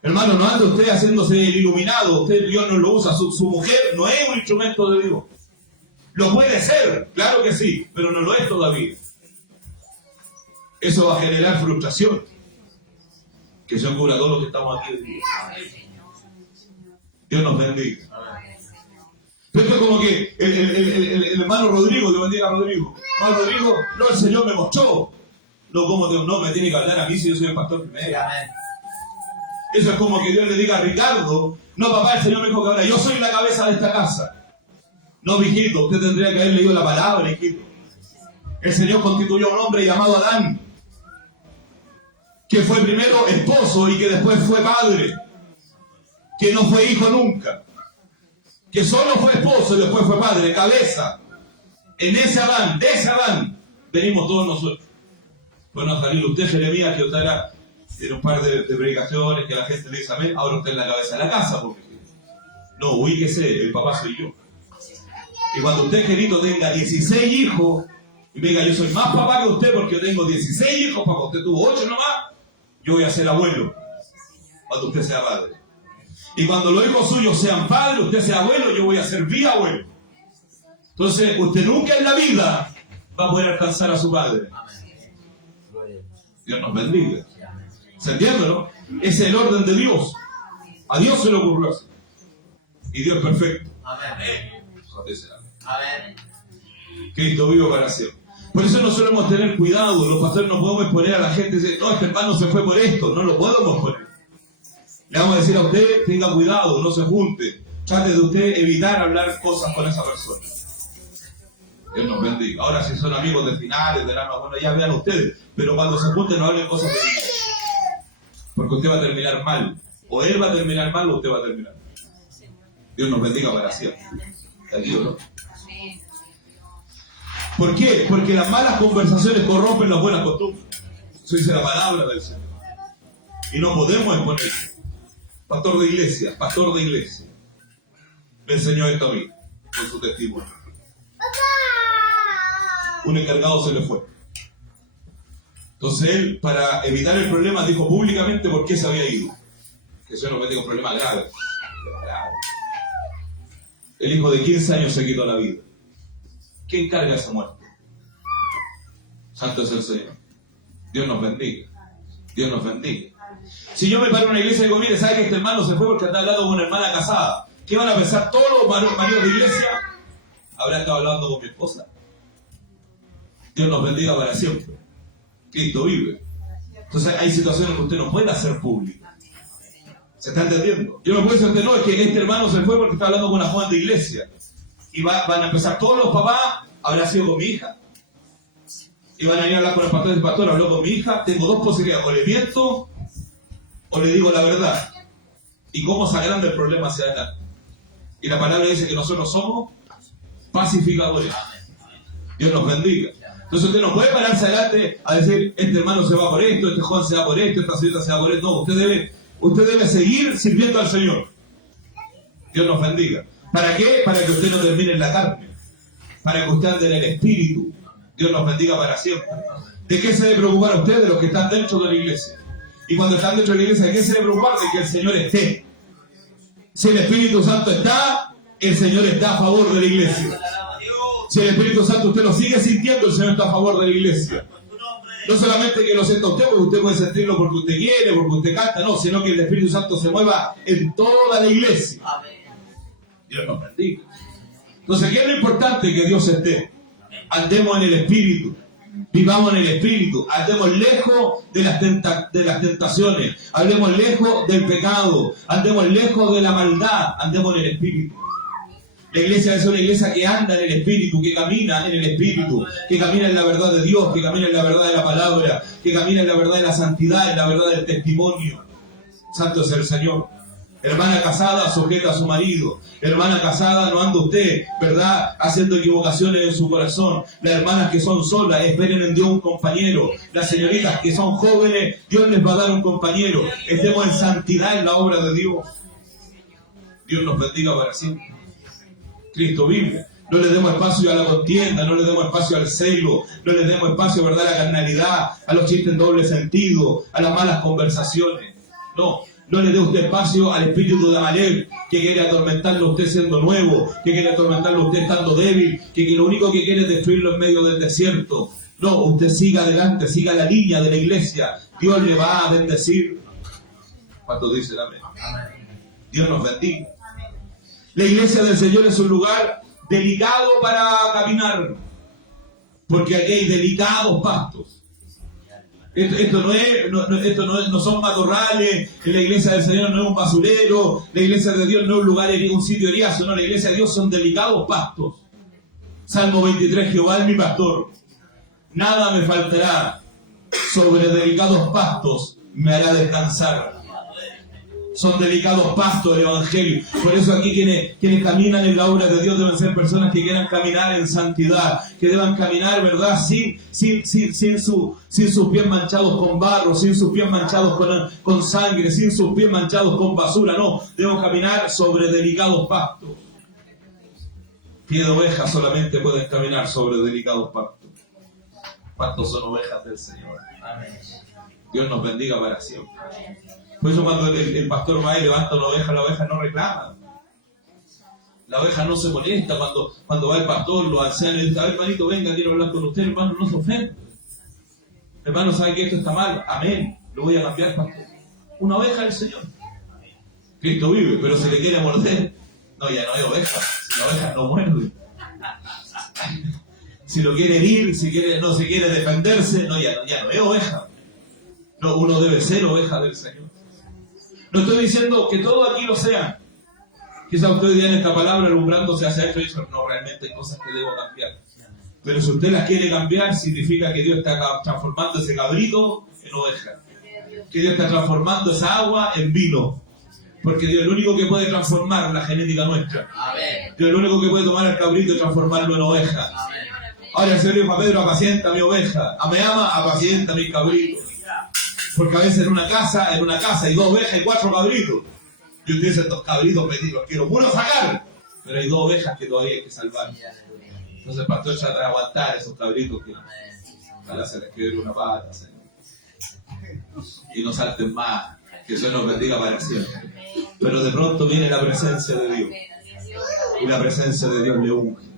Hermano, no anda usted haciéndose el iluminado, usted Dios no lo usa, su mujer no es un instrumento de Dios. Lo puede ser, claro que sí, pero no lo es todavía. Eso va a generar frustración. Que se cubra a todos los que estamos aquí. Dios nos bendiga. Pero esto es como que el hermano Rodrigo, Dios bendiga a Rodrigo. Hermano Rodrigo, no, el Señor me mostró. No, como Dios, no, me tiene que hablar a mí si yo soy el pastor primero. Eso es como que Dios le diga a Ricardo, no papá, el Señor me dijo que ahora yo soy la cabeza de esta casa. No, mijito, usted tendría que haber leído la palabra, hijito. El Señor constituyó a un hombre llamado Adán, que fue primero esposo y que después fue padre, que no fue hijo nunca, que solo fue esposo y después fue padre, cabeza. En ese Adán, de ese Adán, venimos todos nosotros. Bueno, a salir usted, Jeremías, que usted tiene un par de predicaciones, que la gente le dice amén, ahora usted es la cabeza de la casa, porque no, ubíquese, el papá soy yo. Y cuando usted, querido, tenga 16 hijos, y me diga, yo soy más papá que usted porque yo tengo 16 hijos, papá, usted tuvo 8 nomás, yo voy a ser abuelo cuando usted sea padre. Y cuando los hijos suyos sean padres, usted sea abuelo, yo voy a ser bisabuelo. Entonces, usted nunca en la vida va a poder alcanzar a su padre. Dios nos bendiga. ¿Se entiende, no? Ese es el orden de Dios. A Dios se le ocurrió así. Y Dios es perfecto. Amén. Cristo vivo para siempre. Por eso nosotros debemos tener cuidado. Los pastores no podemos exponer a la gente y decir, no, este hermano se fue por esto. No lo podemos exponer. Le vamos a decir a usted, tenga cuidado, no se junte. Trate de usted evitar hablar cosas con esa persona. Dios nos bendiga. Ahora, si son amigos de finales, del alma, bueno, ya vean ustedes. Pero cuando se junten, no hablen cosas de Dios. Porque usted va a terminar mal. O él va a terminar mal o usted va a terminar mal. Dios nos bendiga para siempre. ¿Aquí o no? ¿Por qué? Porque las malas conversaciones corrompen las buenas costumbres. Eso dice la palabra del Señor. Y no podemos exponer. Pastor de iglesia, me enseñó esto a mí, con su testimonio. Un encargado se le fue. Entonces él, para evitar el problema, dijo públicamente por qué se había ido. Que eso no me diga un problema grave. El hijo de 15 años se quitó la vida. ¿Quién carga esa muerte? Santo es el Señor. Dios nos bendiga. Dios nos bendiga. Si yo me paro en una iglesia y digo, mire, ¿sabe que este hermano se fue porque está hablando con una hermana casada? ¿Qué van a pensar todos los maridos de iglesia? ¿Habrá estado hablando con mi esposa? Dios nos bendiga para siempre. Cristo vive. Entonces hay situaciones que usted no puede hacer públicas. ¿Se está entendiendo? Yo no puedo decir, no, es que este hermano se fue porque está hablando con una joven de iglesia. Y van a empezar todos los papás, ¿habrá sido con mi hija? Y van a ir a hablar con el pastor, habló con mi hija. Tengo dos posibilidades, o le miento o le digo la verdad. ¿Y cómo saldrán del problema hacia adelante? Y la palabra dice que nosotros somos pacificadores. Dios nos bendiga. Entonces usted no puede pararse adelante a decir, este hermano se va por esto, este joven se va por esto, esta señorita se va por esto. No, usted debe seguir sirviendo al Señor. Dios nos bendiga. ¿Para qué? Para que usted no termine en la carne. Para que usted ande en el Espíritu. Dios nos bendiga para siempre. ¿De qué se debe preocupar a usted? De los que están dentro de la iglesia. Y cuando están dentro de la iglesia, ¿de qué se debe preocupar? De que el Señor esté. Si el Espíritu Santo está, el Señor está a favor de la iglesia. Si el Espíritu Santo usted lo sigue sintiendo, el Señor está a favor de la iglesia. No solamente que lo sienta usted, porque usted puede sentirlo porque usted quiere, porque usted canta, no, sino que el Espíritu Santo se mueva en toda la iglesia. Dios nos bendiga. Entonces, ¿qué es lo importante? Que Dios esté. Andemos en el Espíritu. Vivamos en el Espíritu. Andemos lejos de las tentaciones. Andemos lejos del pecado. Andemos lejos de la maldad. Andemos en el Espíritu. La iglesia es una iglesia que anda en el Espíritu, que camina en el Espíritu, que camina en la verdad de Dios, que camina en la verdad de la palabra, que camina en la verdad de la santidad, en la verdad del testimonio. Santo es el Señor. Hermana casada, sujeta a su marido. Hermana casada, no anda usted, ¿verdad?, haciendo equivocaciones en su corazón. Las hermanas que son solas, esperen en Dios un compañero. Las señoritas que son jóvenes, Dios les va a dar un compañero. Estemos en santidad en la obra de Dios. Dios nos bendiga para siempre. Cristo vive. No le demos espacio a la contienda, no le demos espacio al celo, no le demos espacio, ¿verdad?, a la carnalidad, a los chistes en doble sentido, a las malas conversaciones. No le dé usted espacio al espíritu de Amalek, que quiere atormentarlo a usted siendo nuevo, que quiere atormentarlo a usted estando débil, que lo único que quiere es destruirlo en medio del desierto. No, usted siga adelante, siga la línea de la iglesia. Dios le va a bendecir. ¿Cuántos dicen amén? Dios nos bendiga. La iglesia del Señor es un lugar delicado para caminar, porque aquí hay delicados pastos. Esto no son matorrales. La iglesia del Señor no es un basurero. La iglesia de Dios no es un lugar, un sitio eriazo. No, la iglesia de Dios son delicados pastos. Salmo 23, Jehová es mi pastor, nada me faltará. Sobre delicados pastos me hará descansar. Son delicados pastos el Evangelio. Por eso aquí quienes caminan en la obra de Dios deben ser personas que quieran caminar en santidad, que deban caminar, ¿verdad?, sin sus pies manchados con barro, sin sus pies manchados con sangre, sin sus pies manchados con basura. No, debemos caminar sobre delicados pastos. Pie de oveja solamente pueden caminar sobre delicados pastos. Pastos son ovejas del Señor. Dios nos bendiga para siempre. Por eso cuando el pastor va y levanta una oveja, la oveja no reclama. La oveja no se molesta cuando va el pastor, los ancianos, y dice, a ver, hermanito, venga, quiero hablar con usted. Hermano, no se ofende. Hermano, ¿sabe que esto está mal? Amén. Lo voy a cambiar, pastor. Una oveja del Señor. Cristo vive, pero se le quiere morder. No, ya no hay oveja. Si la oveja no muerde. si lo quiere herir, si no se quiere defenderse, ya no es oveja. No, uno debe ser oveja del Señor. No estoy diciendo que todo aquí lo sea. Quizá usted ya en esta palabra alumbrándose hacia esto y dice, no, realmente hay cosas que debo cambiar. Pero si usted las quiere cambiar, significa que Dios está transformando ese cabrito en oveja. Que Dios está transformando esa agua en vino. Porque Dios es el único que puede transformar la genética nuestra. Dios es el único que puede tomar el cabrito y transformarlo en oveja. Ahora el Señor dijo a Pedro, apacienta mi oveja. Me ama, apacienta mi cabrito. Porque a veces en una casa hay 2 ovejas y 4 cabritos. Y usted dice, estos cabritos los quiero puro sacar. Pero hay 2 ovejas que todavía hay que salvar. Entonces el pastor trata de aguantar esos cabritos que ojalá se les quede una pata, Señor. Y no salten más. Que Dios nos bendiga para siempre. Pero de pronto viene la presencia de Dios. Y la presencia de Dios le unge.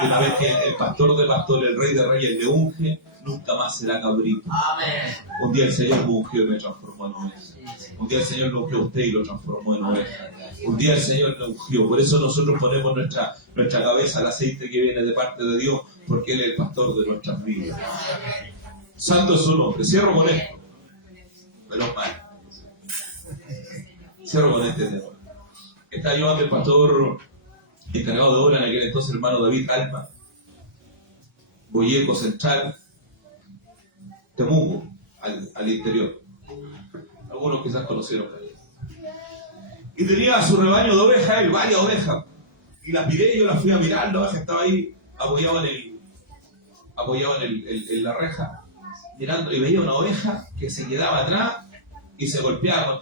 Y una vez que el pastor de pastores, el rey de reyes le unge, nunca más será cabrito. Un día el Señor me ungió y me transformó en oveja. Un día el Señor lo ungió a usted y lo transformó en oveja. Un día el Señor lo ungió. Por eso nosotros ponemos nuestra cabeza al aceite que viene de parte de Dios, porque Él es el pastor de nuestras vidas. Santo es su nombre. Cierro con esto. Pero mal. Cierro con este tema. Está llevando el pastor encargado de obra en aquel entonces, hermano David Alma, Boyeco Central, Temuco, al interior. Algunos quizás conocieron. Y tenía su rebaño de ovejas, y varias ovejas. Y las miré, yo las fui a mirar, la oveja estaba ahí apoyado en la reja, mirando, y veía una oveja que se quedaba atrás y se golpeaba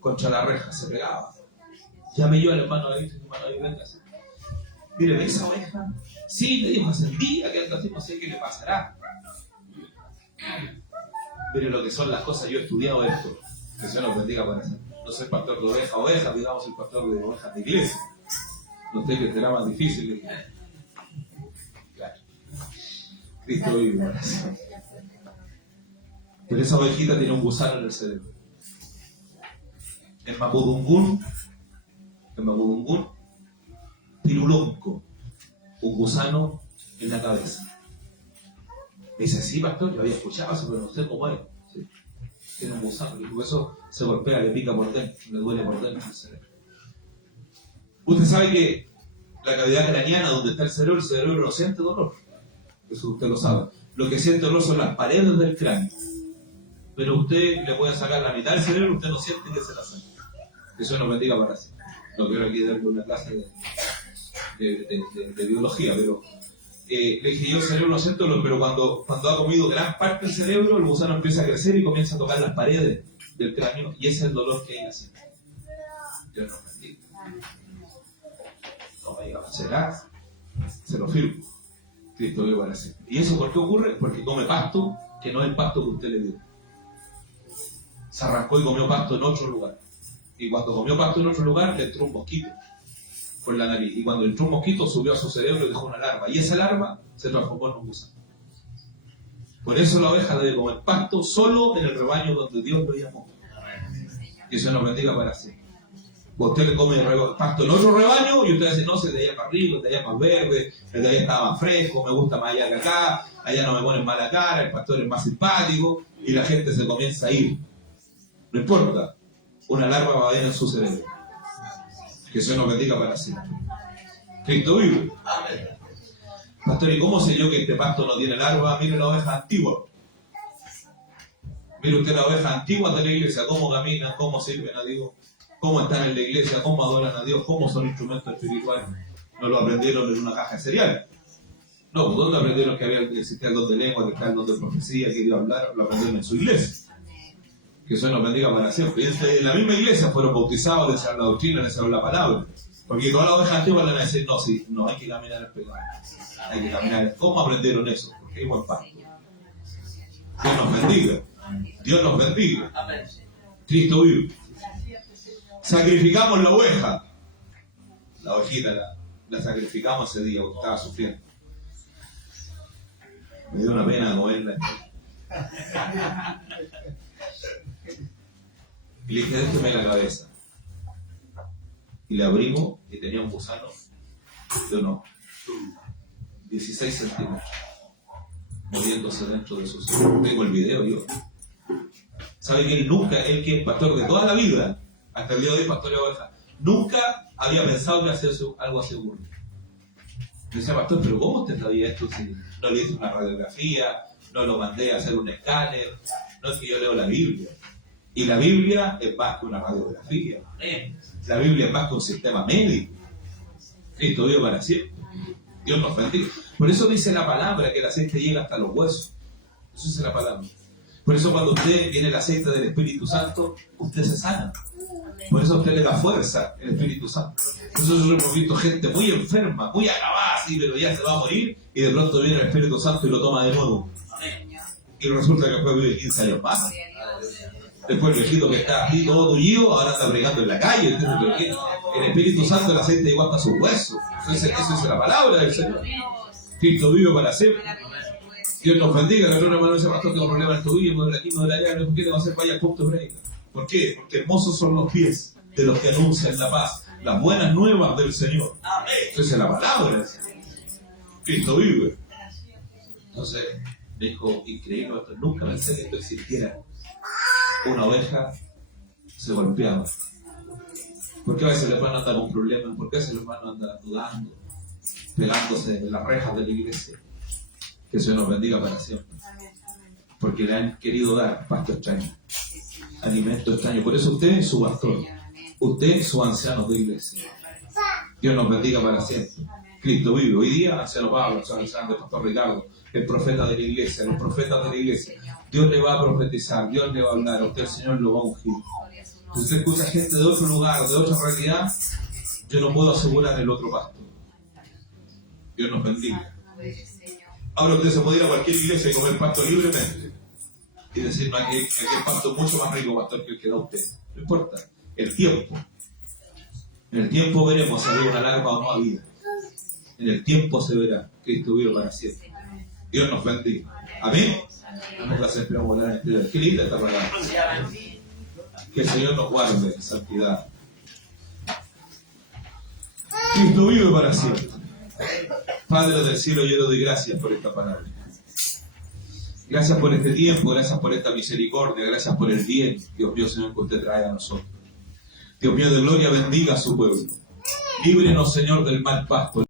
contra la reja, se pegaba. Llamé yo al hermano David, venga. Mire, ¿ve esa oveja? Sí, me dijo, hace el día que anda así, no sé qué le pasará. Mire lo que son las cosas, yo he estudiado esto. Que Dios nos bendiga para hacer. No soy pastor de ovejas, digamos, el pastor de ovejas de iglesia. No sé qué será más difícil. Claro. Cristo vive, gracias. Pero esa ovejita tiene un gusano en el cerebro. El mapudungún, pirulonco, un gusano en la cabeza. Me dice, sí, pastor, yo había escuchado eso, pero no sé cómo es. Sí. Tiene un gusano, y por eso se golpea, le pica por dentro, le duele por dentro el cerebro. Usted sabe que la cavidad craneana, donde está el cerebro no siente dolor. Eso usted lo sabe. Lo que siente dolor son las paredes del cráneo. Pero usted le puede sacar la mitad del cerebro, usted no siente que se la saca. Que Dios nos bendiga para sí. No quiero aquí darle una clase de biología, pero le dije yo el cerebro no siento dolor, pero cuando ha comido gran parte del cerebro, el gusano empieza a crecer y comienza a tocar las paredes del cráneo, y ese es el dolor que ella siente. Dios nos bendiga. No me diga, ¿será? Se lo firmo. Cristo vive para siempre. ¿Y eso por qué ocurre? Porque come pasto que no es el pasto que usted le dio. Se arrancó y comió pasto en otro lugar. Y cuando comió pasto en otro lugar, le entró un mosquito por la nariz. Y cuando entró un mosquito, subió a su cerebro y dejó una larva. Y esa larva se transformó en un gusano. Por eso la oveja debe comer pasto solo en el rebaño donde Dios lo llamó. Que Dios nos bendiga para siempre. Usted le come pasto en otro rebaño y usted dice, no, de allá más rico, de allá más verde, de allá está más fresco, me gusta más allá que acá, allá no me ponen mala cara, el pastor es más simpático, y la gente se comienza a ir. No importa, una larva va a venir en su cerebro. Que Dios nos bendiga para siempre. Cristo vive. Pastor, ¿y cómo sé yo que este pasto no tiene larva? Mire la oveja antigua. Mire usted la oveja antigua de la iglesia, cómo caminan, cómo sirven a Dios, cómo están en la iglesia, cómo adoran a Dios, cómo son instrumentos espirituales. No lo aprendieron en una caja de cereal. No, ¿dónde aprendieron que existía el don de lengua, que existía el don de profecía, que iba a hablar? Lo aprendieron en su iglesia. Que Dios nos bendiga para siempre. Y en la misma iglesia fueron bautizados, les enseñaron la doctrina, les enseñaron la palabra. Porque todas las ovejas antiguas le van a decir, no, hay que caminar el pecado. Hay que caminar. ¿Cómo aprendieron eso? Porque hay buen pasto. Dios nos bendiga. Dios nos bendiga. Cristo vive. Sacrificamos la oveja. La ovejita la sacrificamos ese día porque estaba sufriendo. Me dio una pena moverla. Y le dije, déjeme la cabeza. Y le abrimos y tenía un gusano de unos 16 centímetros, moviéndose dentro de su ser. Tengo el video yo. ¿Sabe que él que es pastor de toda la vida, hasta el día de hoy pastor de ovejas, nunca había pensado que hacer algo así ocurre? Me decía, pastor, pero ¿cómo usted sabía esto si no le hice una radiografía, no lo mandé a hacer un escáner? No, es que yo leo la Biblia. Y la Biblia es más que una radiografía. La Biblia es más que un sistema médico. Cristo vive para siempre. Dios nos bendiga. Por eso dice la palabra que el aceite llega hasta los huesos. Eso dice la palabra. Por eso cuando usted viene el aceite del Espíritu Santo, usted se sana. Por eso a usted le da fuerza el Espíritu Santo. Nosotros hemos visto gente muy enferma, muy acabada, así, pero ya se va a morir, y de pronto viene el Espíritu Santo y lo toma de nuevo. Y resulta que después vive 15 años más. Después el viejito que está aquí todo tullido, ahora está bregando en la calle. Entonces, el Espíritu Santo, el aceite llegó hasta sus huesos. Entonces, eso es la palabra del Señor. Cristo vive para siempre. Dios nos bendiga. Que otro hermano dice, pastor, tengo problemas en el tobillo, me duele aquí, me duele allá. ¿Por qué tengo que hacer vaya punto break? ¿Por qué? Porque hermosos son los pies de los que anuncian la paz, las buenas nuevas del Señor. Esa es la palabra del Señor. Cristo vive. Entonces, me dijo, increíble, nunca pensé que esto existiera. Una oveja se golpeaba. ¿Por qué a veces el hermano anda con problemas? ¿Por qué a veces el hermano anda dudando, pegándose en las rejas de la iglesia? Que el Señor nos bendiga para siempre. Porque le han querido dar pasto extraño, alimento extraño. Por eso usted es su pastor, usted es su anciano de iglesia. Dios nos bendiga para siempre. Cristo vive. Hoy día, anciano Pablo, anciano pastor Ricardo, el profeta de la iglesia, los profetas de la iglesia. Dios le va a profetizar, Dios le va a hablar, a usted el Señor lo va a ungir. Si usted escucha gente de otro lugar, de otra realidad, yo no puedo asegurar el otro pasto. Dios nos bendiga. Ahora usted se puede ir a cualquier iglesia y comer pasto libremente y decir, no, aquel pasto es mucho más rico, pastor, que el que da usted. No importa, el tiempo. En el tiempo veremos si había una larga o no había. En el tiempo se verá. Cristo vive para siempre. Dios nos bendiga. Amén. Damos gracias, esperamos volar en espíritu. Qué linda esta palabra. Que el Señor nos guarde en santidad. Cristo vive para siempre. Padre del cielo, yo le doy gracias por esta palabra. Gracias por este tiempo, gracias por esta misericordia, gracias por el bien, Dios mío, Señor, que usted trae a nosotros. Dios mío de gloria, bendiga a su pueblo. Líbrenos, Señor, del mal pasto.